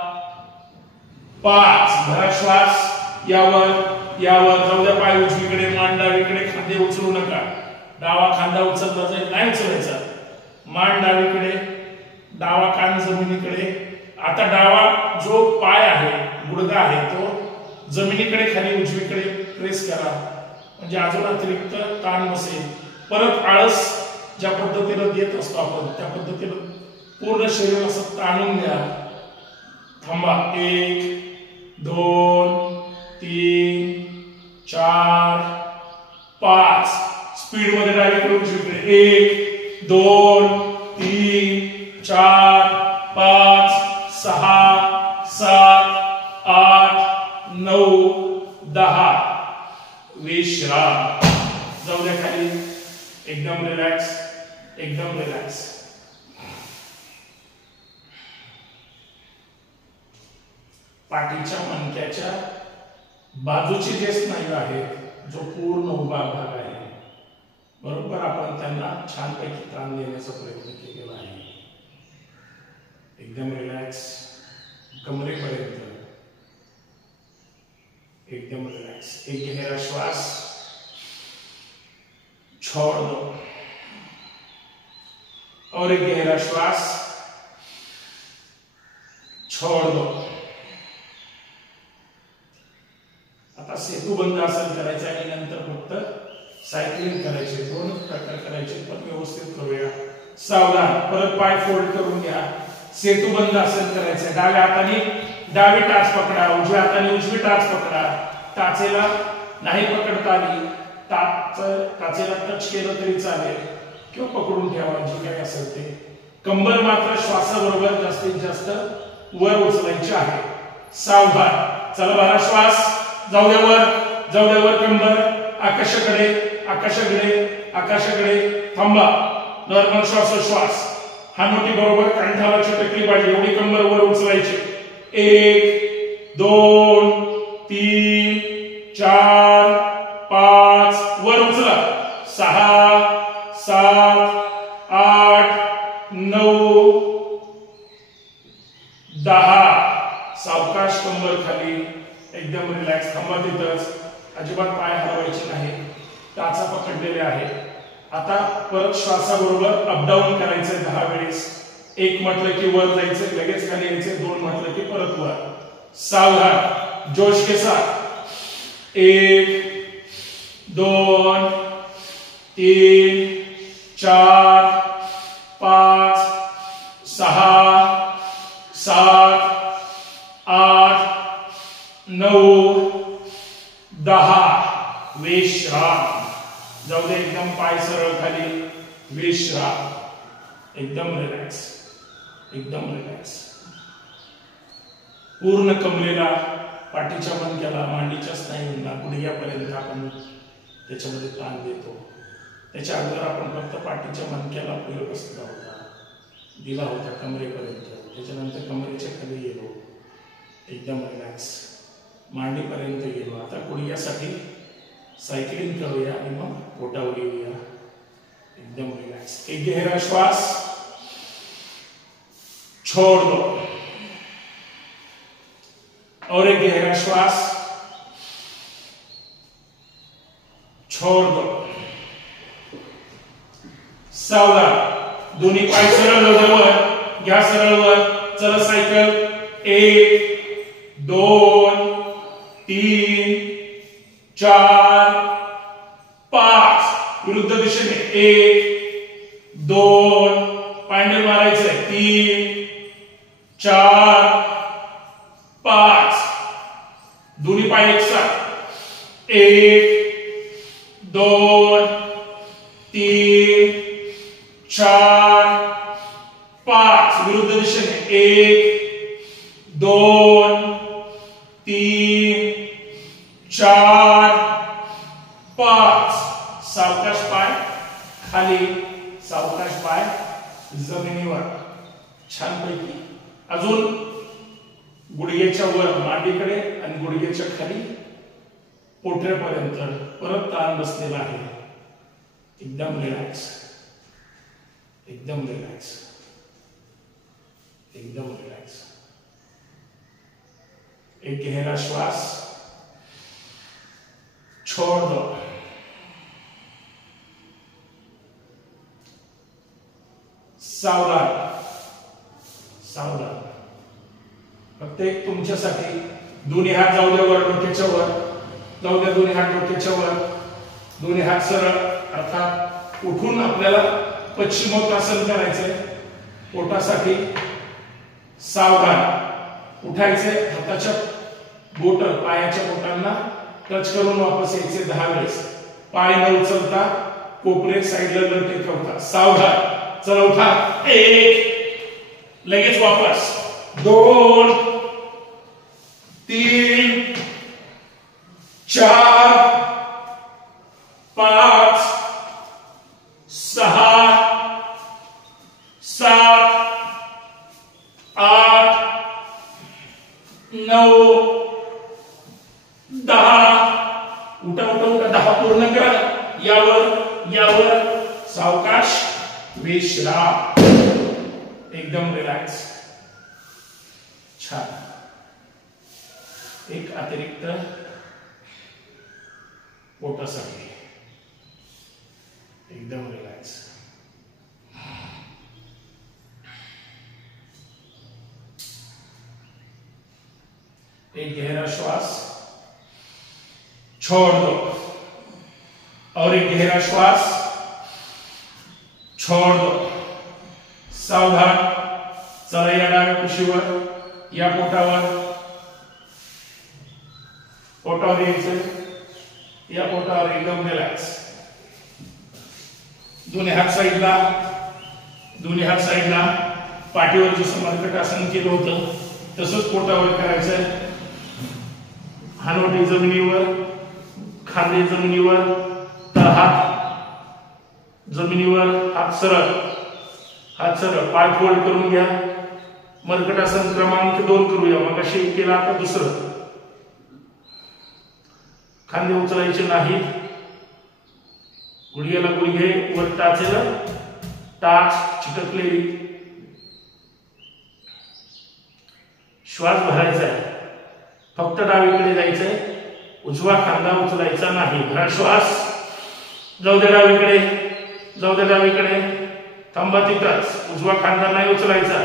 5। भरा श्वास, यावर यावर, जाऊ द्या। पाय उजवीकडे, मान डावीकडे, खांदे उचलू नका, डावा खांदा उचलता जाईल, नाही उचलायचा, मान डावीकडे, डावा कान जमिनीकडे। आता डावा जो पाय आहे, गुडघा आहे, तो जमिनीकडे खाली उजवीकडे प्रेस करा, म्हणजे अजून अतिरिक्त ताण बसेल। परत आळस ज्या पद्धतीने देत असतो आपण त्या पद्धतीने पूर्ण शरीर असं ताणून द्या। थांबा। 1 2 3 4 5। स्पीड मध्ये डावीकडे उजवीकडे। 1 2 3 4 5 6 7 8 9 10। विश्राम। जाऊ द्या खाली, एकदम रिलॅक्स, एकदम रिलॅक्स। पाठीच्या मणक्याच्या बाजूचे जे स्नायू आहेत, जो पूर्ण उभा भाग आहे, बरोबर आपण त्यांना छानपैकी ताण देण्याचा प्रयत्न केलेला आहे। एकदम रिलॅक्स, कमरेपर्यंत एकदम रिलॅक्स। एक गहरा श्वास, छोड़ दो, और एक गहरा श्वास, छोड़ दो। आता सेतुबंद आसन करायचं आणि नंतर फक्त सायकलिंग करायचे, 2 प्रकार करायचे, पण व्यवस्थित करूया। सावधान, परत पाय फोल्ड करून घ्या, सेतुबंद आसन करायचं। डाव्या हाताने डावी टाच पकडा, उजव्या हाताने उजवी टाच पकडा, टाचेला नाही पकडता आली टाचेला टच केलं तरी चालेल किंवा पकडून ठेवा, जे काही असेल ते। कंबर मात्र श्वासाबरोबर जास्तीत जास्त वर उचलायची आहे। सावधान, चला बरा श्वास, जाऊ द्या वर, जाऊ द्या वर, कंबर आकाशाकडे आकाशाकडे आकाशाकडे। थांबा, नॉर्मल श्वासोश्वास, हानोटी बरोबर कंठाला चिटकली पाहिजे, एवढी कंबर वर उचलायची। 1 2 3 4 5, वर उचला, 6 7 8 9 10। सावकाश कंबर खाली, एकदम रिलॅक्स। थांबा तिथंच, अजिबात पाय हलवायचे नाही, टाचा पकडलेले आहे। आता परत श्वासाबरोबर अपडाऊन करायचं 10 वेळेस। 1 म्हटलं की वर जायचं, लगेच खाली यायचं, 2 म्हटलं की परत वर। सावधान, जोश के साथ। 1 2 3 4 5 6 7 8 9 10। विश्राम। जाऊ दे, एकदम पाय सरळ खाली, विश्राम, एकदम रिलॅक्स, एकदम रिलॅक्स। पूर्ण कमरेला, पाठीच्या मणक्याला, मांडीच्या स्नायूंना, गुडघ्यापर्यंत आपण त्याच्यामध्ये ताण देतो. त्याच्या अगोदर आपण फक्त पाठीच्या मणक्याला पुढे बसला होता, दिला होता कमरेपर्यंत. त्याच्यानंतर कमरेच्या खाली गेलो, एकदम रिलॅक्स, मांडीपर्यंत गेलो. आता गुडघ्यासाठी सायकलिंग करूया आणि मग पोटावर येऊया, एकदम रिलॅक्स. एक गहरा श्वास, छोड़ दो, और एक गहरा श्वास, छोड़ दो. सावधान, दोन्ही पाय सरळ वर घ्या, सरळ वर. चला सायकल, 1 2 3 4 5. विरुद्ध दिशेने 1 2, पायंडल मारायचंय, 3 4 5. दोन्ही पाय एकसाथ, 1 2 3 4 5. विरुद्ध दिशेने 1 2 3 4 5. सावकाश पाय खाली, सावकाश पाय जमिनीवर. छानपैकी. अजून गुडघ्याच्या वर मांडीकडे आणि गुडघ्याच्या खाली पोटऱ्यापर्यंत परत ताण बसलेला आहे. एकदम रिलॅक्स, एकदम रिलॅक्स, एकदम रिलॅक्स. एक गहरा श्वास, छोड़ दो. सावधान, सावधान. फक्त एक तुमच्यासाठी. दोन्ही हात जाऊ द्या वर, डोक्याच्या वर जाऊ द्या. दोन्ही हात डोक्याच्या वर, दोन्ही हात सरळ. अर्थात उठून आपल्याला पश्चिमोत्तासन करायचंय. पोटासाठी सावधान उठायचे. हाताच्या बोट पायाच्या बोटांना टच करून वापस यायचे 10 वेळेस. पाय न उचलता कोपरे साईडला न टेकवता. सावधान. चला उठा. 1, लगेच वापस. 2 3 4 5 6 7 8 9 10. उठा उठा उठा. 10 पूर्ण करा. यावर यावर. सावकाश विश्राम. एकदम रिलॅक्स. छान. एक अतिरिक्त पोटासाठी. एकदम रिलॅक्स. एक गहरा श्वास, छोड़ दो, और एक गहरा श्वास, छोड़ दो. सावधान. चला या डाव्या कुशीवर, या पोटावर, पोटावर यायचं. या पोटावर एकदम रिलॅक्स. दोन्ही हात साईडला, दोन्ही हात साईडला. पाठीवर जसं मर्कटासन केलं होतं तसंच पोटावर करायचंय. हानवटी जमिनीवर, खांदे जमिनीवर, तळहात जमिनीवर. हात सरळ, हात सरळ. पाय फोल्ड करून घ्या. मर्कटासन क्रमांक 2 करूया. मग अशी केला, आता दुसरं. खांदे उचलायचे नाहीत. गुडघ्याला गुडघे वर टाचेला टाच चिटकलेली. श्वास भरायचा आहे. फक्त डावीकडे जायचंय. उजवा खांदा उचलायचा नाही. भरा श्वास. जाऊ दे डावीकडे, जाऊ दे डावीकडे. थांबा तिथंच. उजवा खांदा नाही उचलायचा.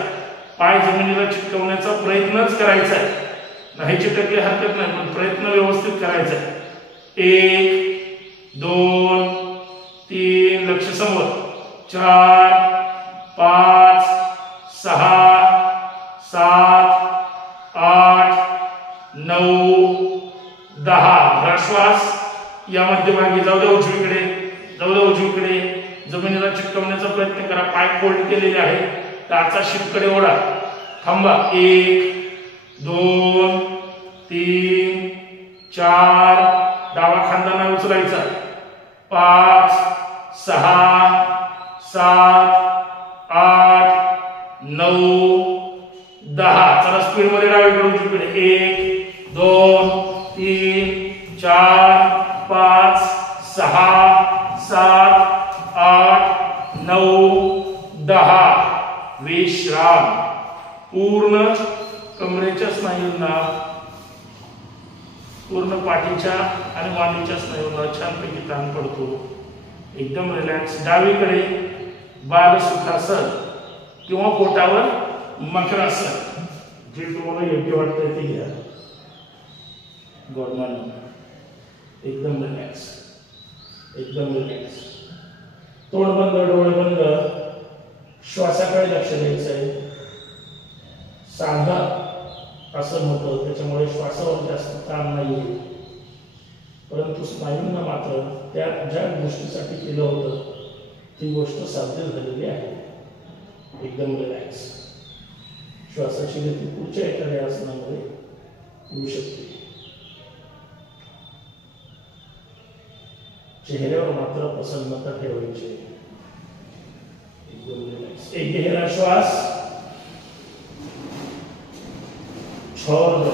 पाय जमिनीला चिटकवण्याचा प्रयत्नच करायचा आहे. नाही चिटकले हरकत नाही, पण प्रयत्न व्यवस्थित करायचा आहे. 1 2 3, लक्ष समोर. 4 5 6 7 8 9 10. श्वास. या मध्यभागी जाऊ द्या उजवीकडे, जाऊ द्या उजवीकडे. जमिनीला चिटकवण्याचा प्रयत्न करा. पाय फोल्ड केलेले आहे. टाचा शिपकडे ओढा. थांबा. 1 2 3 4. डावा खांदा नाही उचलायचा. 5 6 7 8 9 10. चला स्पीड मध्ये डावीकडे उजवीकडे 1 2 3 4 5 6 7 8 9 10. विश्राम. पूर्ण कमरेच्या स्नायूंना, पूर्ण पाठीच्या आणि मांडीच्या स्नायूंना छानपैकी ताण पडतो. एकदम रिलॅक्स. डावीकडे बालसुखासन किंवा पोटावर मकरासन, जे तुम्हाला योग्य वाटतं ते घ्या. God morning. एकदम रिलॅक्स, एकदम रिलॅक्स. तोंड बंद, डोळे बंद. श्वासाकडे लक्ष द्यायचं आहे. साधा आसन होतं, त्याच्यामुळे श्वासावर जास्त ताण नाही येईल, परंतु स्नायूंना मात्र त्या ज्या गोष्टीसाठी केलं होतं ती गोष्ट साध्य झालेली आहे. एकदम रिलॅक्स. श्वासाची गती पुढच्या एखाद्या आसनामध्ये येऊ शकते. चेहऱ्यावर मात्र प्रसन्नता ठेवायची. एकदम रिलॅक्स. एक गहरा श्वास छोड़ दो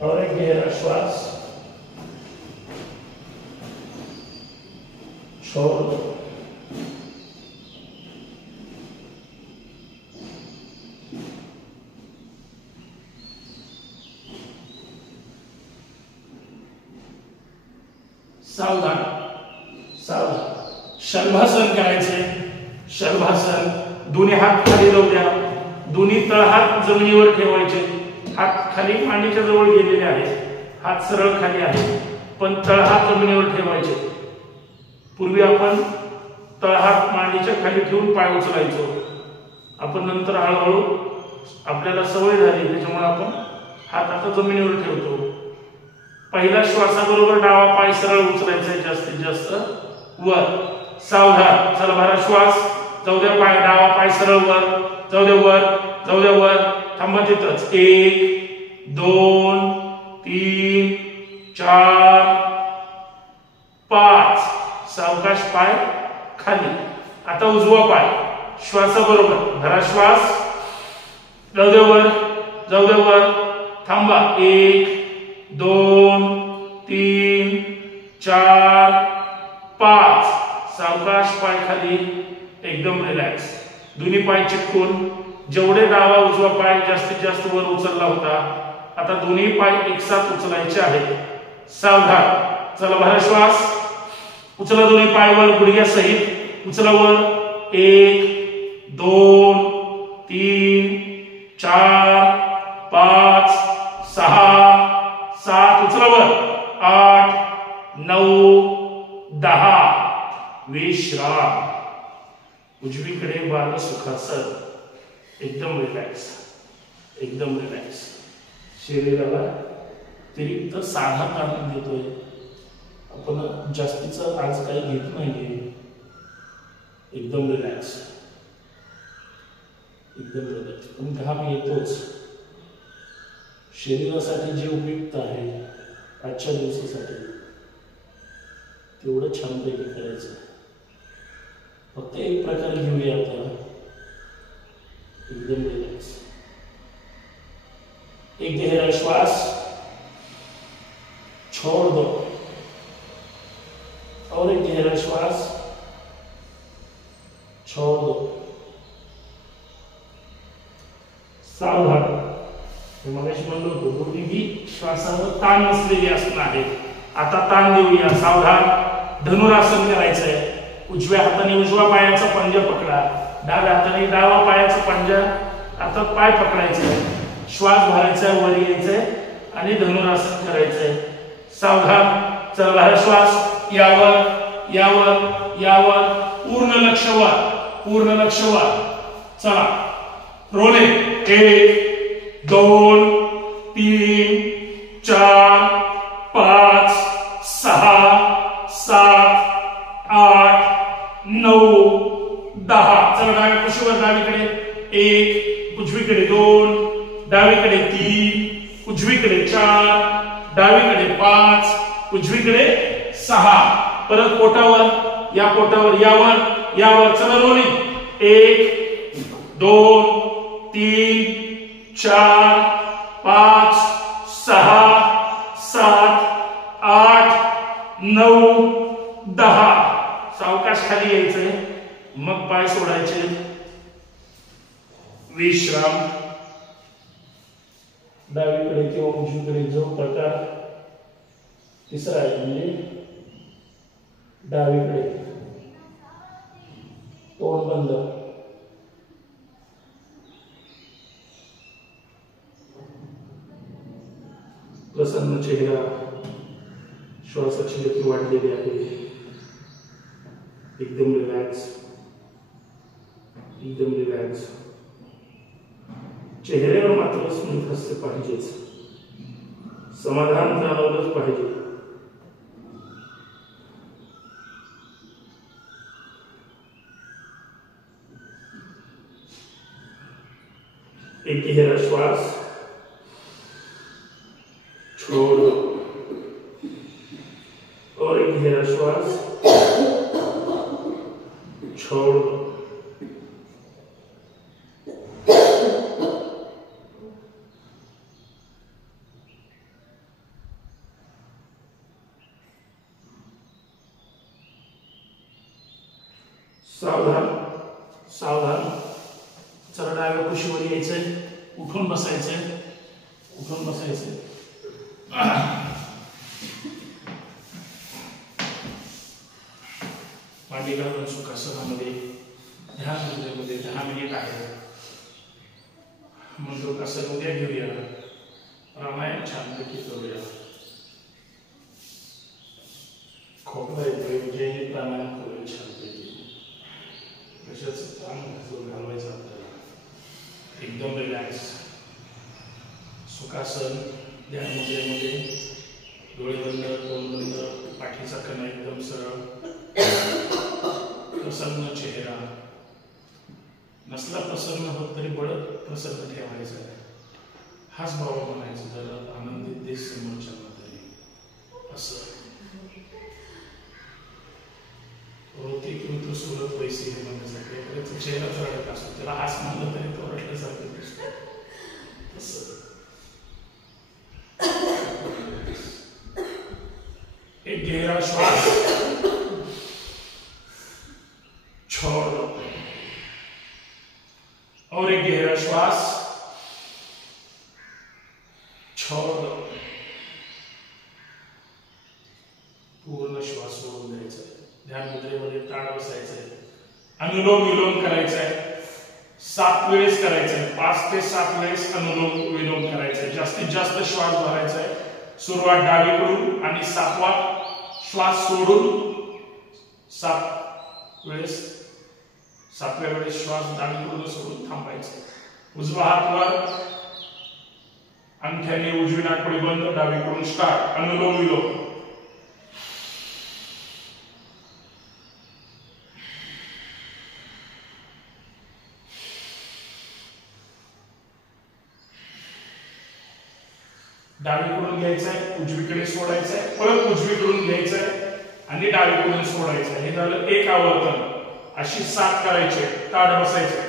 और एक गहरा श्वास छोड़ दो. सावधान, सावधान. शल्भासन करायचे. शल्भासन. दोन्ही हात खाली जाऊ द्या. दोन्ही तळहात जमिनीवर ठेवायचे. हात खाली मांडीच्या जवळ गेलेले आहेत. हात सरळ खाली आहे, पण तळहात जमिनीवर ठेवायचे. पूर्वी आपण तळहात मांडीच्या खाली ठेवून पाय उचलायचो. आपण नंतर हळूहळू आपल्याला सवय झाली, त्याच्यामुळे आपण हात आता जमिनीवर ठेवतो. पहिल्या श्वासाबरोबर डावा पाय सरळ उचलायचा, जास्तीत जास्त वर. सावधान. चला भरा श्वास. जाऊ द्या पाय, डावा पाय सरळ वर. जाऊ द्या वर, जाऊ द्या वर. थांबा तिथंच. 1 2 3 4 5. सावकाश पाय खाली. आता उजवा पाय श्वासाबरोबर धरा श्वास. जाऊ द्या वर, जाऊ द्या वर. थांबा. 1 2 3 4 5. सावकाश पाय खाली. एकदम रिलॅक्स. दोन्ही पाय चिटकून. जेवढे डावा उजवा पाय जास्तीत जास्त वर उचलला होता, आता दोन्ही पाय एकसाथ उचलायचे आहेत. सावधान. चला भरा श्वास. उचला दोन्ही पाय वर, गुडघ्या सहित उचला वर. 1 2 3 4 5 6 7. उचला वर. 8 9 10. विश्राम. उजवीकडे बालसुखासन. एकदम रिलॅक्स, एकदम रिलॅक्स. शरीराला अतिरिक्त साधा ताण देतोय आपण, जास्तीचं आज काही घेत नाहीये. एकदम रिलॅक्स, एकदम रिलॅक्स. पण घाम येतोच. शरीरासाठी जे उपयुक्त आहे आजच्या दिवसासाठी तेवढं छानपैकी करायचं. फक्त एक प्रकार घेऊया आता. एकदम रिलॅक्स. एक गहरा श्वास छोड़ दो और एक गहरा श्वास छोड़ दो. सावधान. मगाशी म्हणलो होतो दोन्ही श्वासावर ताण नसलेली असणं आहे. आता ताण देऊया. सावधान. धनुरासन करायचंय. उजव्या हाताने उजवा पायाचा पंजा पकडा. डाव्या हाताने डावा पायाचा पंजा, आता पाय पकडायचा. श्वास भरायचा, वर यायचंय आणि धनुरासन करायचंय. सावधान. चला बाहेर श्वास. यावर यावर यावर. पूर्ण लक्ष वर, पूर्ण लक्ष वर. चला रोलिंग. 1 2 3 4 5 6 7 8 9 10. चला डाव्या कुशीवर डावीकडे 1, उजवीकडे 2, डावीकडे 3, उजवीकडे 4, डावीकडे 5, उजवीकडे 6 परत पोटावर या पोटावर यावर चला रोलिंग 1 2 3 4 5 6 7 8 9 10 सावकाश खाली यायचंय मग पाय सोडायचे विश्राम डावीकडे किंवा उजवीकडे जो प्रकार तिसरा आहे म्हणजे डावीकडे तोंड बंद प्रसन्न चेहरा श्वासाची गती वाढलेली आहे एकदम रिलॅक्स चेहऱ्यावर मात्र स्मित हास्य पाहिजेच समाधान जाणवलंच पाहिजे एक गहरा श्वास छोड़ दो और एक गहरा श्वास छोड़ दो सावधान सावधान चला डाव्या कुशीवर यायचंय उठून बसायचंय मांडी घालून सुखासनामध्ये ध्यान मुद्रेमध्ये 10 मिनिट आहे मंत्रोपासन उद्या घेऊया प्राणायाम छानपैकी करूया खोकला येतोय म्हणजे प्राणायाम करूया छानपैकी कशाचं ताण घालवायचं आपल्याला एकदम रिलॅक्स सुखासन ध्यान मुद्रेमध्ये डोळे बंद तोंड बंद पाठीचा कणा एकदम सरळ प्रसन्न चेहरा नसला प्रसन्न होत तरी बळत प्रसन्न ठेवायचा आहे हाच भाव म्हणायचं जरा आनंदित दिस समोरच्यांना तरी असं होती किंवा सुरत पैसे हे म्हणण्यासाठी चेहरा चढत असतो त्याला हास म्हणलं तरी तो रटल्यासारखं दिसतो तसं एक गहरा श्वास छोड़ दो और एक गहरा श्वास छोड़ दो पूर्ण श्वास सोडून द्यायचा ध्यान मुद्रेमध्ये ताण बसायचंय अनुलोम विलोम करायचंय 7 वेळेस करायचंय 5 ते 7 वेळेस अनुलोम विलोम करायचंय जास्तीत जास्त श्वास भरायचाय सुरुवात डावीकडून आणि 7वा श्वास सोडून 7 वेळेस 7व्या वेळेस श्वास डावीकडून सोडून थांबायचा उजवा हात वर अंगठ्याने उजवी नाकपुडी बंद डावीकडून स्टार्ट अनुलोम विलोम डावीकडून घ्यायचंय उजवीकडे सोडायचंय परत उजवीकडून घ्यायचंय आणि डावीकडून सोडायचंय हे झालं एक आवर्तन अशी 7 करायचे ताठ बसायचे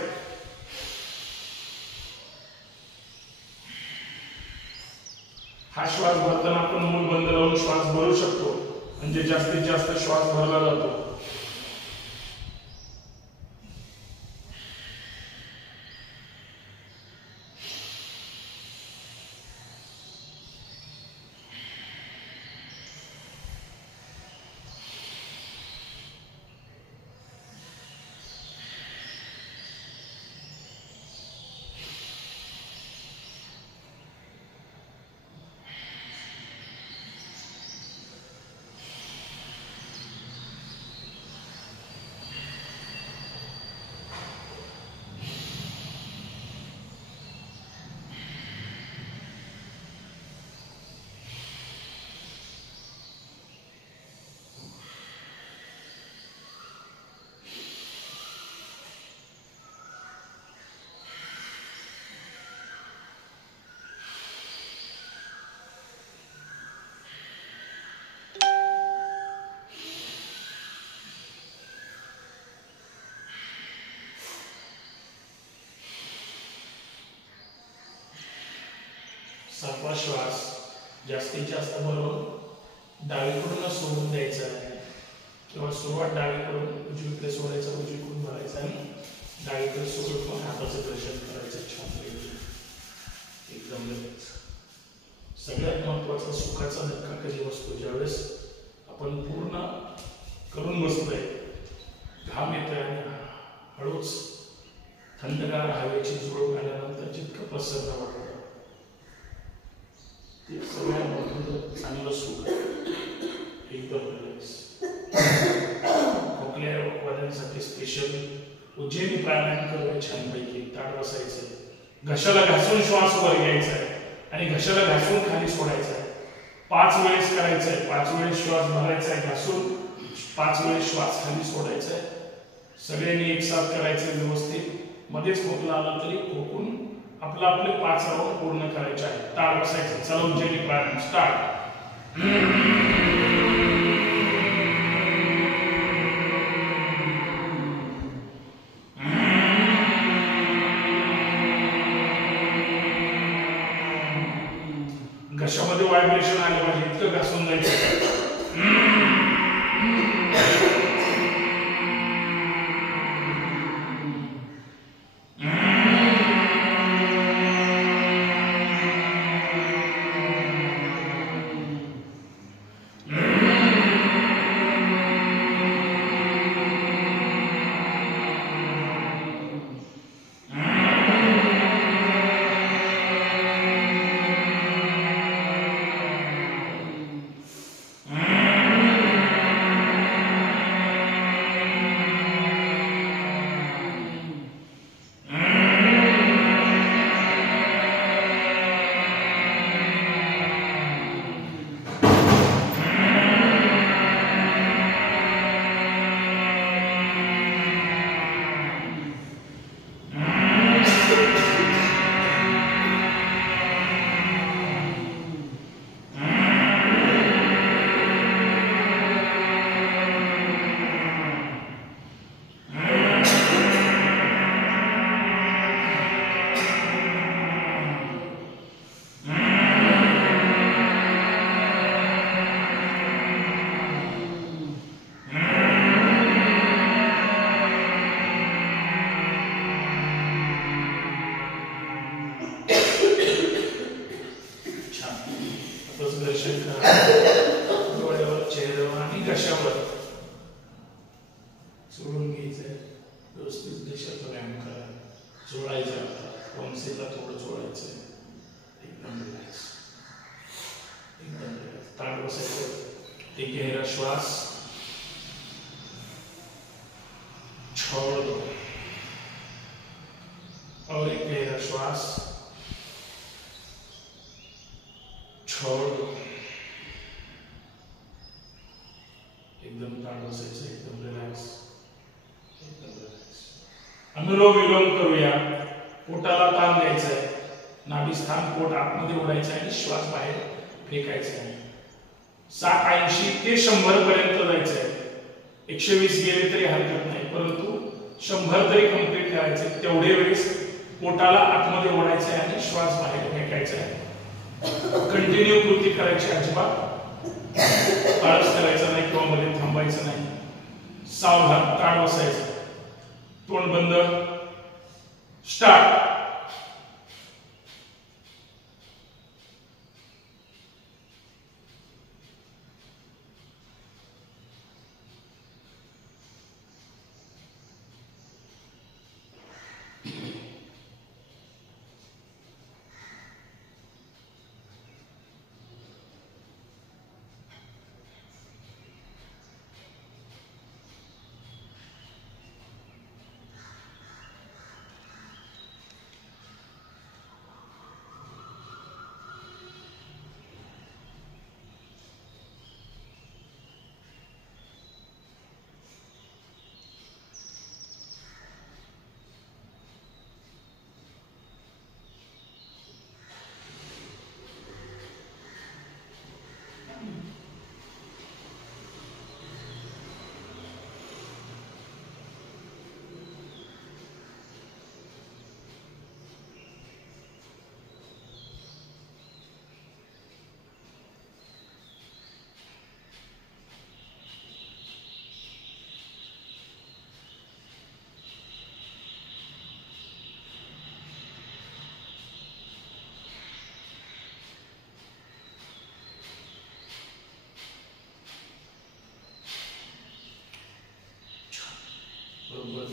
हा श्वास भरताना आपण मूल बंद लावून श्वास भरू शकतो म्हणजे जास्तीत जास्त श्वास भरला जातो 7वा श्वास जास्तीत जास्त बरोबर डावीकडूनच सोडून द्यायचा आहे किंवा सुरुवात डावीकडून उजवीकडे सोडायचं, उजवीकडून भरायचं आणि डावीकडे सोडून पण हाताचं प्रेशर करायचं छानपैकी एकदम लगेच. सगळ्यात महत्वाचा सुखाचा धक्का कधी बसतो ज्यावेळेस आपण पूर्ण करून बसतोय, घाम येतोय आणि हळूच थंडगार हवेची झुळूक आल्यानंतर जितकं प्रसन्न वाटतं ते सगळ्यात मोठं चांगलं सुख एकदम रिलॅक्स. खोकल्या वाल्यांसाठी स्पेशल उज्जैनी प्राणायाम करूया छानपैकी. ताट बसायचं, घशाला घासून श्वास वर घ्यायचा आहे आणि घशाला घासून खाली सोडायचा आहे. 5 वेळेस करायचं आहे. 5 वेळेस श्वास भरायचा आहे घासून, 5 वेळेस श्वास खाली सोडायचा आहे. सगळ्यांनी एकसाथ करायचं व्यवस्थित. मध्येच खोकला आला तरी खोकून आपले 5 राऊंड पूर्ण करायचे आहे. ताट बसायचं. चला उज्जैनी प्राणायाम स्टार्ट. घशामध्ये व्हायब्रेशन आले पाहिजे इतकं घासून जायचं. डोळ्यावर, चेहऱ्यावर आणि घशावर सोडून घ्यायचंय. व्यवस्थित घशाचा व्यायाम करा. चोळायचं, वंशीला थोडं चोळायचंय. एकदम रिलॅक्स, एकदम रिलॅक्स. ताट बसायचं. एक गहरा श्वास छोड़ दो और एक गहरा श्वास छोड़ दो. एकदम ताट बसायचं. एकदम रिलॅक्स, एकदम रिलॅक्स. अनुलोम विलोम करूया. पोटाला ताण द्यायचा आहे. नाभिस्थान पोट आतमध्ये ओढायचं आणि श्वास बाहेर फेकायचा आहे. 60-80 ते 100 पर्यंत जायचं आहे. 120 गेले तरी हरकत नाही, परंतु 100 तरी कंप्लीट करायचे. तेवढे वेळेस पोटाला आतमध्ये ओढायचं आहे आणि श्वास बाहेर फेकायचा आहे. कंटिन्यू कृती करायची, अजिबात आळस करायचा नाही किंवा मध्ये थांबायचं नाही. सावधान ताट बसायचं. तोंड बंद. स्टार्ट.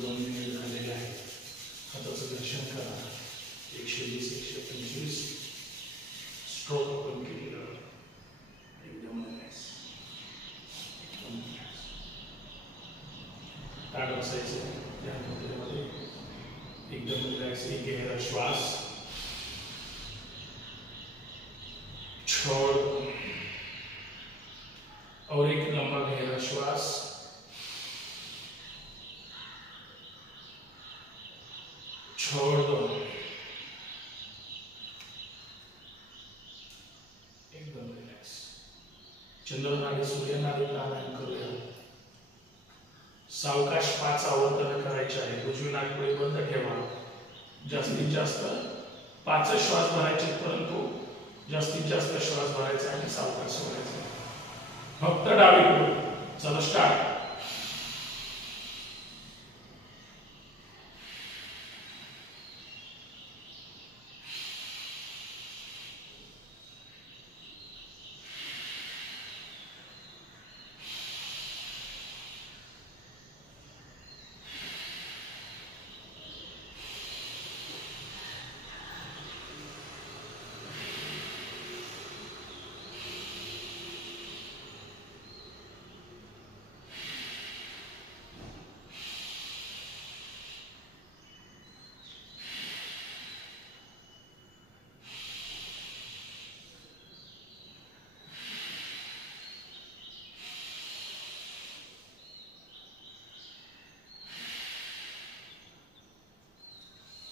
2 मिनिट झालेले आहे. हाताचं घर्षण करा. 120 125 स्ट्रोक आपण केलेलं एकदम रिलॅक्स. ताट बसायचं या मुद्रेमध्ये एकदम रिलॅक्स. एक गहरा श्वास छोड़ और एक लंबा गहरा श्वास छोड़ दो. एकदम रिलॅक्स. चंद्रनाडी सूर्यनाडी प्राणायाम करूया. सावकाश 5 आवर्तन करायचे आहे. उजवी नाकपुडी बंद ठेवा. जास्तीत जास्त 5 श्वास भरायचे, परंतु जास्तीत जास्त श्वास भरायचा आणि सावकाश सोडायचा. फक्त डावीकडून. चला स्टार्ट.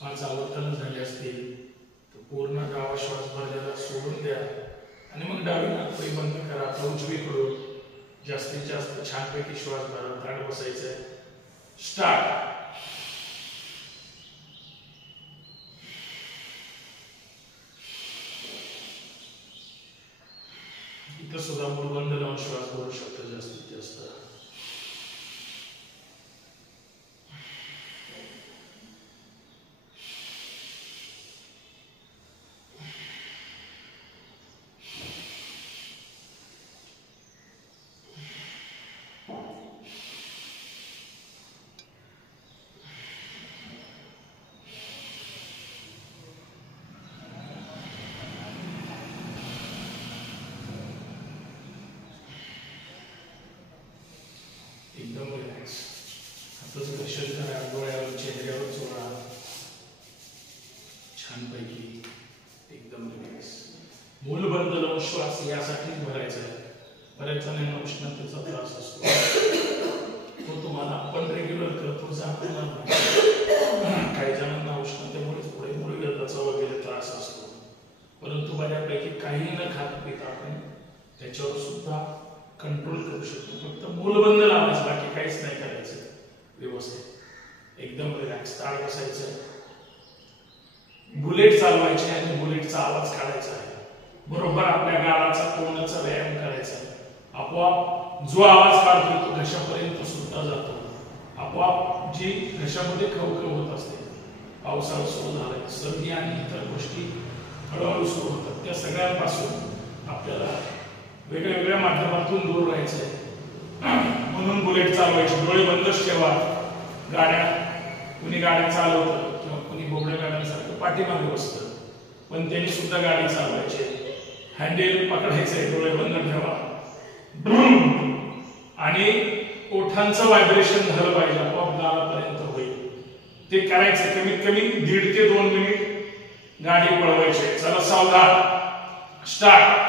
पाच आवर्तन झाले असतील तर पूर्ण डावा श्वास भरलेला सोडून द्या आणि मग डावी नाकपुडी बंद करा. आता उजवीकडून जास्तीत जास्त छानपैकी श्वास भरा. ताट बसायचंय. स्टार्ट. इथं सुद्धा मूळ बंद लावून श्वास भरू शकतो जास्तीत जास्त. एकदम रिलॅक्स. हाताचं घर्षण करा. डोळ्यावर चेहऱ्यावर चोळा. छानपैकी एकदम रिलॅक्स. मूल बंद लावून श्वास यासाठीच भरायचा आहे. बऱ्याच जणांना उष्णतेचा त्रास असतो. तो तुम्हाला आपण रेग्युलर करतो जाणवणार नाही. काही जणांना उष्णतेमुळेच पुढे मूळव्याधाचा वगैरे त्रास असतो. परंतु बऱ्यापैकी काही न खात पिता आपण त्याच्यावर सुद्धा कंट्रोल करू शकतो. फक्त मूलबंद लावायचं, बाकी काहीच नाही करायचं. व्यवस्थित एकदम रिलॅक्स. ताट बसायचं. बुलेट चालवायचे आणि बुलेटचा आवाज काढायचा आहे. बरोबर आपल्या गालाचा तोंडाचा व्यायाम करायचा आहे. आपोआप जो आवाज काढतो तो घशापर्यंत सुद्धा जातो. आपोआप जी घशामध्ये खवखव होत असते. पावसाळा सुरू झालाय, सर्दी आणि इतर गोष्टी हळूहळू सुरू होतात. त्या सगळ्यांपासून आपल्याला वेगवेगळ्या माध्यमातून दूर राहायचंय. म्हणून बुलेट चालवायची. डोळे बंदच ठेवा. कुणी गाड्या चालवतं किंवा कुणी बोबड्या गाड्यांसारखं पाठीमागे बसतं, पण त्यांनी सुद्धा गाडी चालवायची. हँडल पकडायचंय. डोळे बंद ठेवा आणि ओठांचं व्हायब्रेशन झालं पाहिजे. आपोआप गालापर्यंत होईल. ते करायचं. कमीत कमी 1.5 ते 2 मिनिट गाडी पळवायची. चला सावधान. स्टार्ट.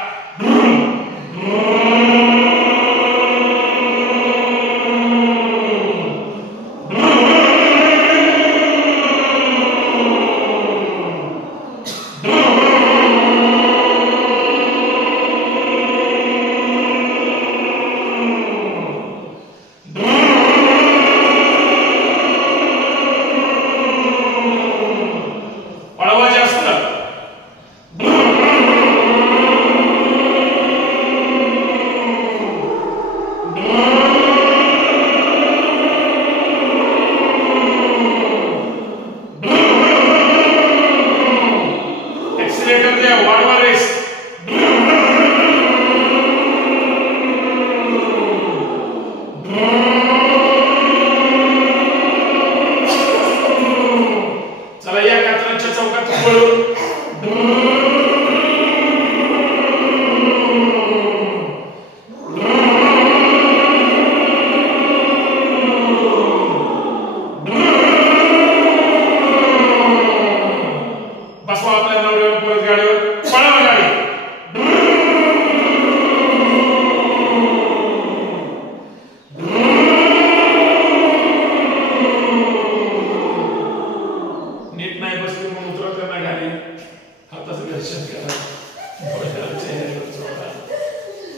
चेहऱ्यावर चोळा.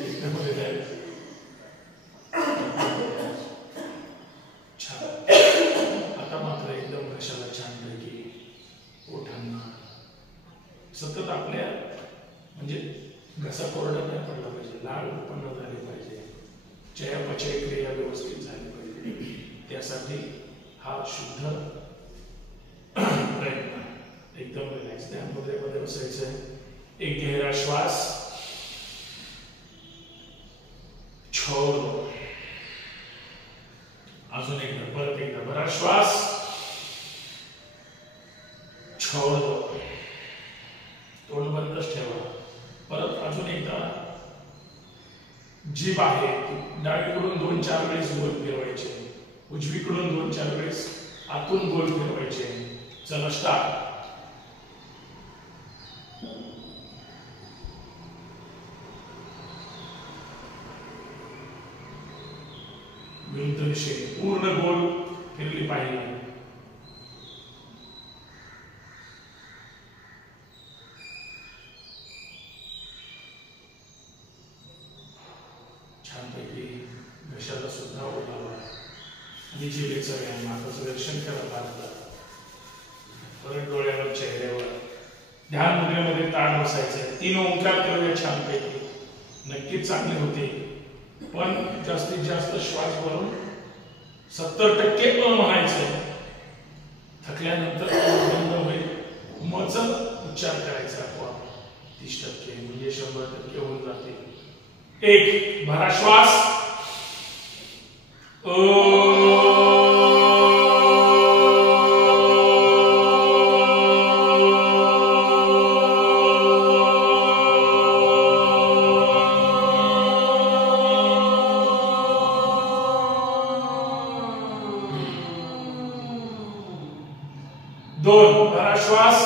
एकदम रिलॅक्स. छान. आता मात्र एकदम घशाला छानपैकी ओठांना सतत आपल्या म्हणजे घसा कोरडा नाही पडला पाहिजे, लाळ उत्पन्न झाली पाहिजे, चयापचय क्रिया व्यवस्थित झाली पाहिजे. त्यासाठी हा शुद्ध प्रयत्न. एकदम रिलॅक्स. त्यामध्ये मध्ये बसायचं. एक गहरा श्वास छोड़ दो. अजून एकदा, परत एकदा बरा श्वास छोड़ दो. तोंड बंदच ठेवा. परत अजून एकदा जीभ आहे डावीकडून 2-4 वेळेस गोल फिरवायचे, उजवीकडून 2-4 वेळेस आतून गोल फिरवायचे. चला स्टार्ट. विरुद्ध दिशेने पूर्ण गोल फिरली पाहिजे. छानपैकी घशाला सुद्धा ओढावा आणि जिभेचा व्यायाम. नाकाचं रक्षण करा. भारतात परत डोळ्यावर, चेहऱ्यावर ध्यान मुद्रेमध्ये ताण बसायचं. 3 ओंकार करूया छानपैकी. नक्कीच चांगले होते, पण जास्तीत जास्त श्वास भरून 70% म्हणायचं. थकल्यानंतर बंद होईल. मग उच्चार करायचा आपोआप. 30% म्हणजे 100% होऊन जाते. एक भरा श्वास. दोन भरा श्वास.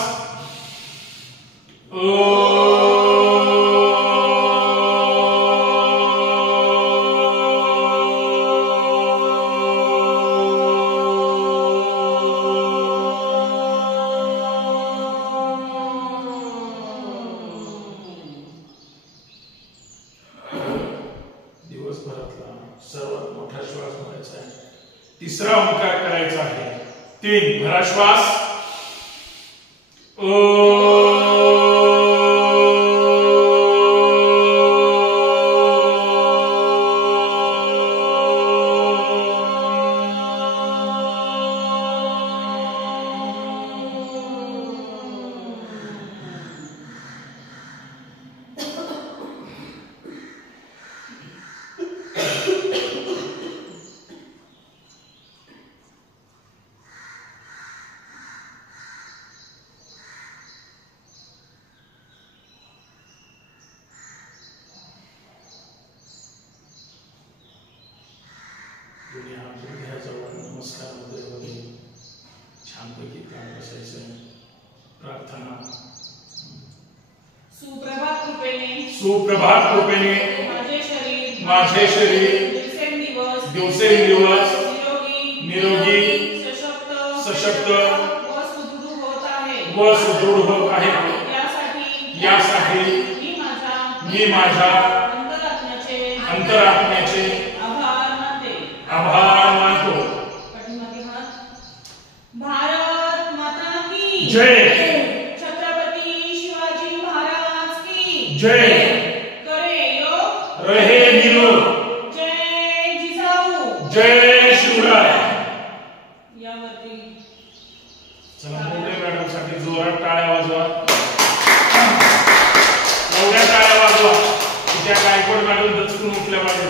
दिवसभरातला सर्वात मोठा श्वास भरायचा आहे. तिसरा ओंकार करायचा आहे. 3 भरा श्वास. नमस्कार मुद्रेमध्ये छानपैकी प्राण बसायचं. प्रार्थना. सुप्रभात कृपेने, सुप्रभात कृपेने माझे शरीर दिवसेंदिवस निरोगी, सशक्त व सुदृढ होत आहे. यासाठी मी माझ्या अंतरात्म्याचे आभार मानतो. भारत माता की जय. छत्रपती शिवाजी महाराज की जय. करे योग रहे निरोग. जय जिजाऊ. जय शिवराय. यावरती चला मोठे मॅडम साठी जोरात टाळ्या वाजवा. एवढ्या टाळ्या वाजवा की त्या गायकवाड मॅडम दचकून उठल्या पाहिजे.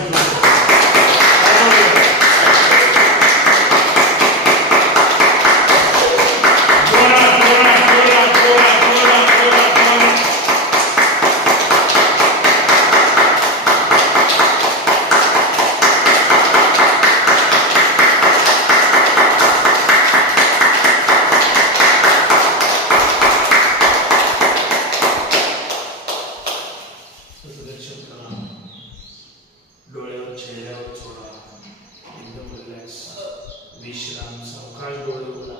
डोळ्यावर, चेहऱ्यावर सोडा. एकदम रिलॅक्स. विश्राम. सावकाश डोळे उघडा.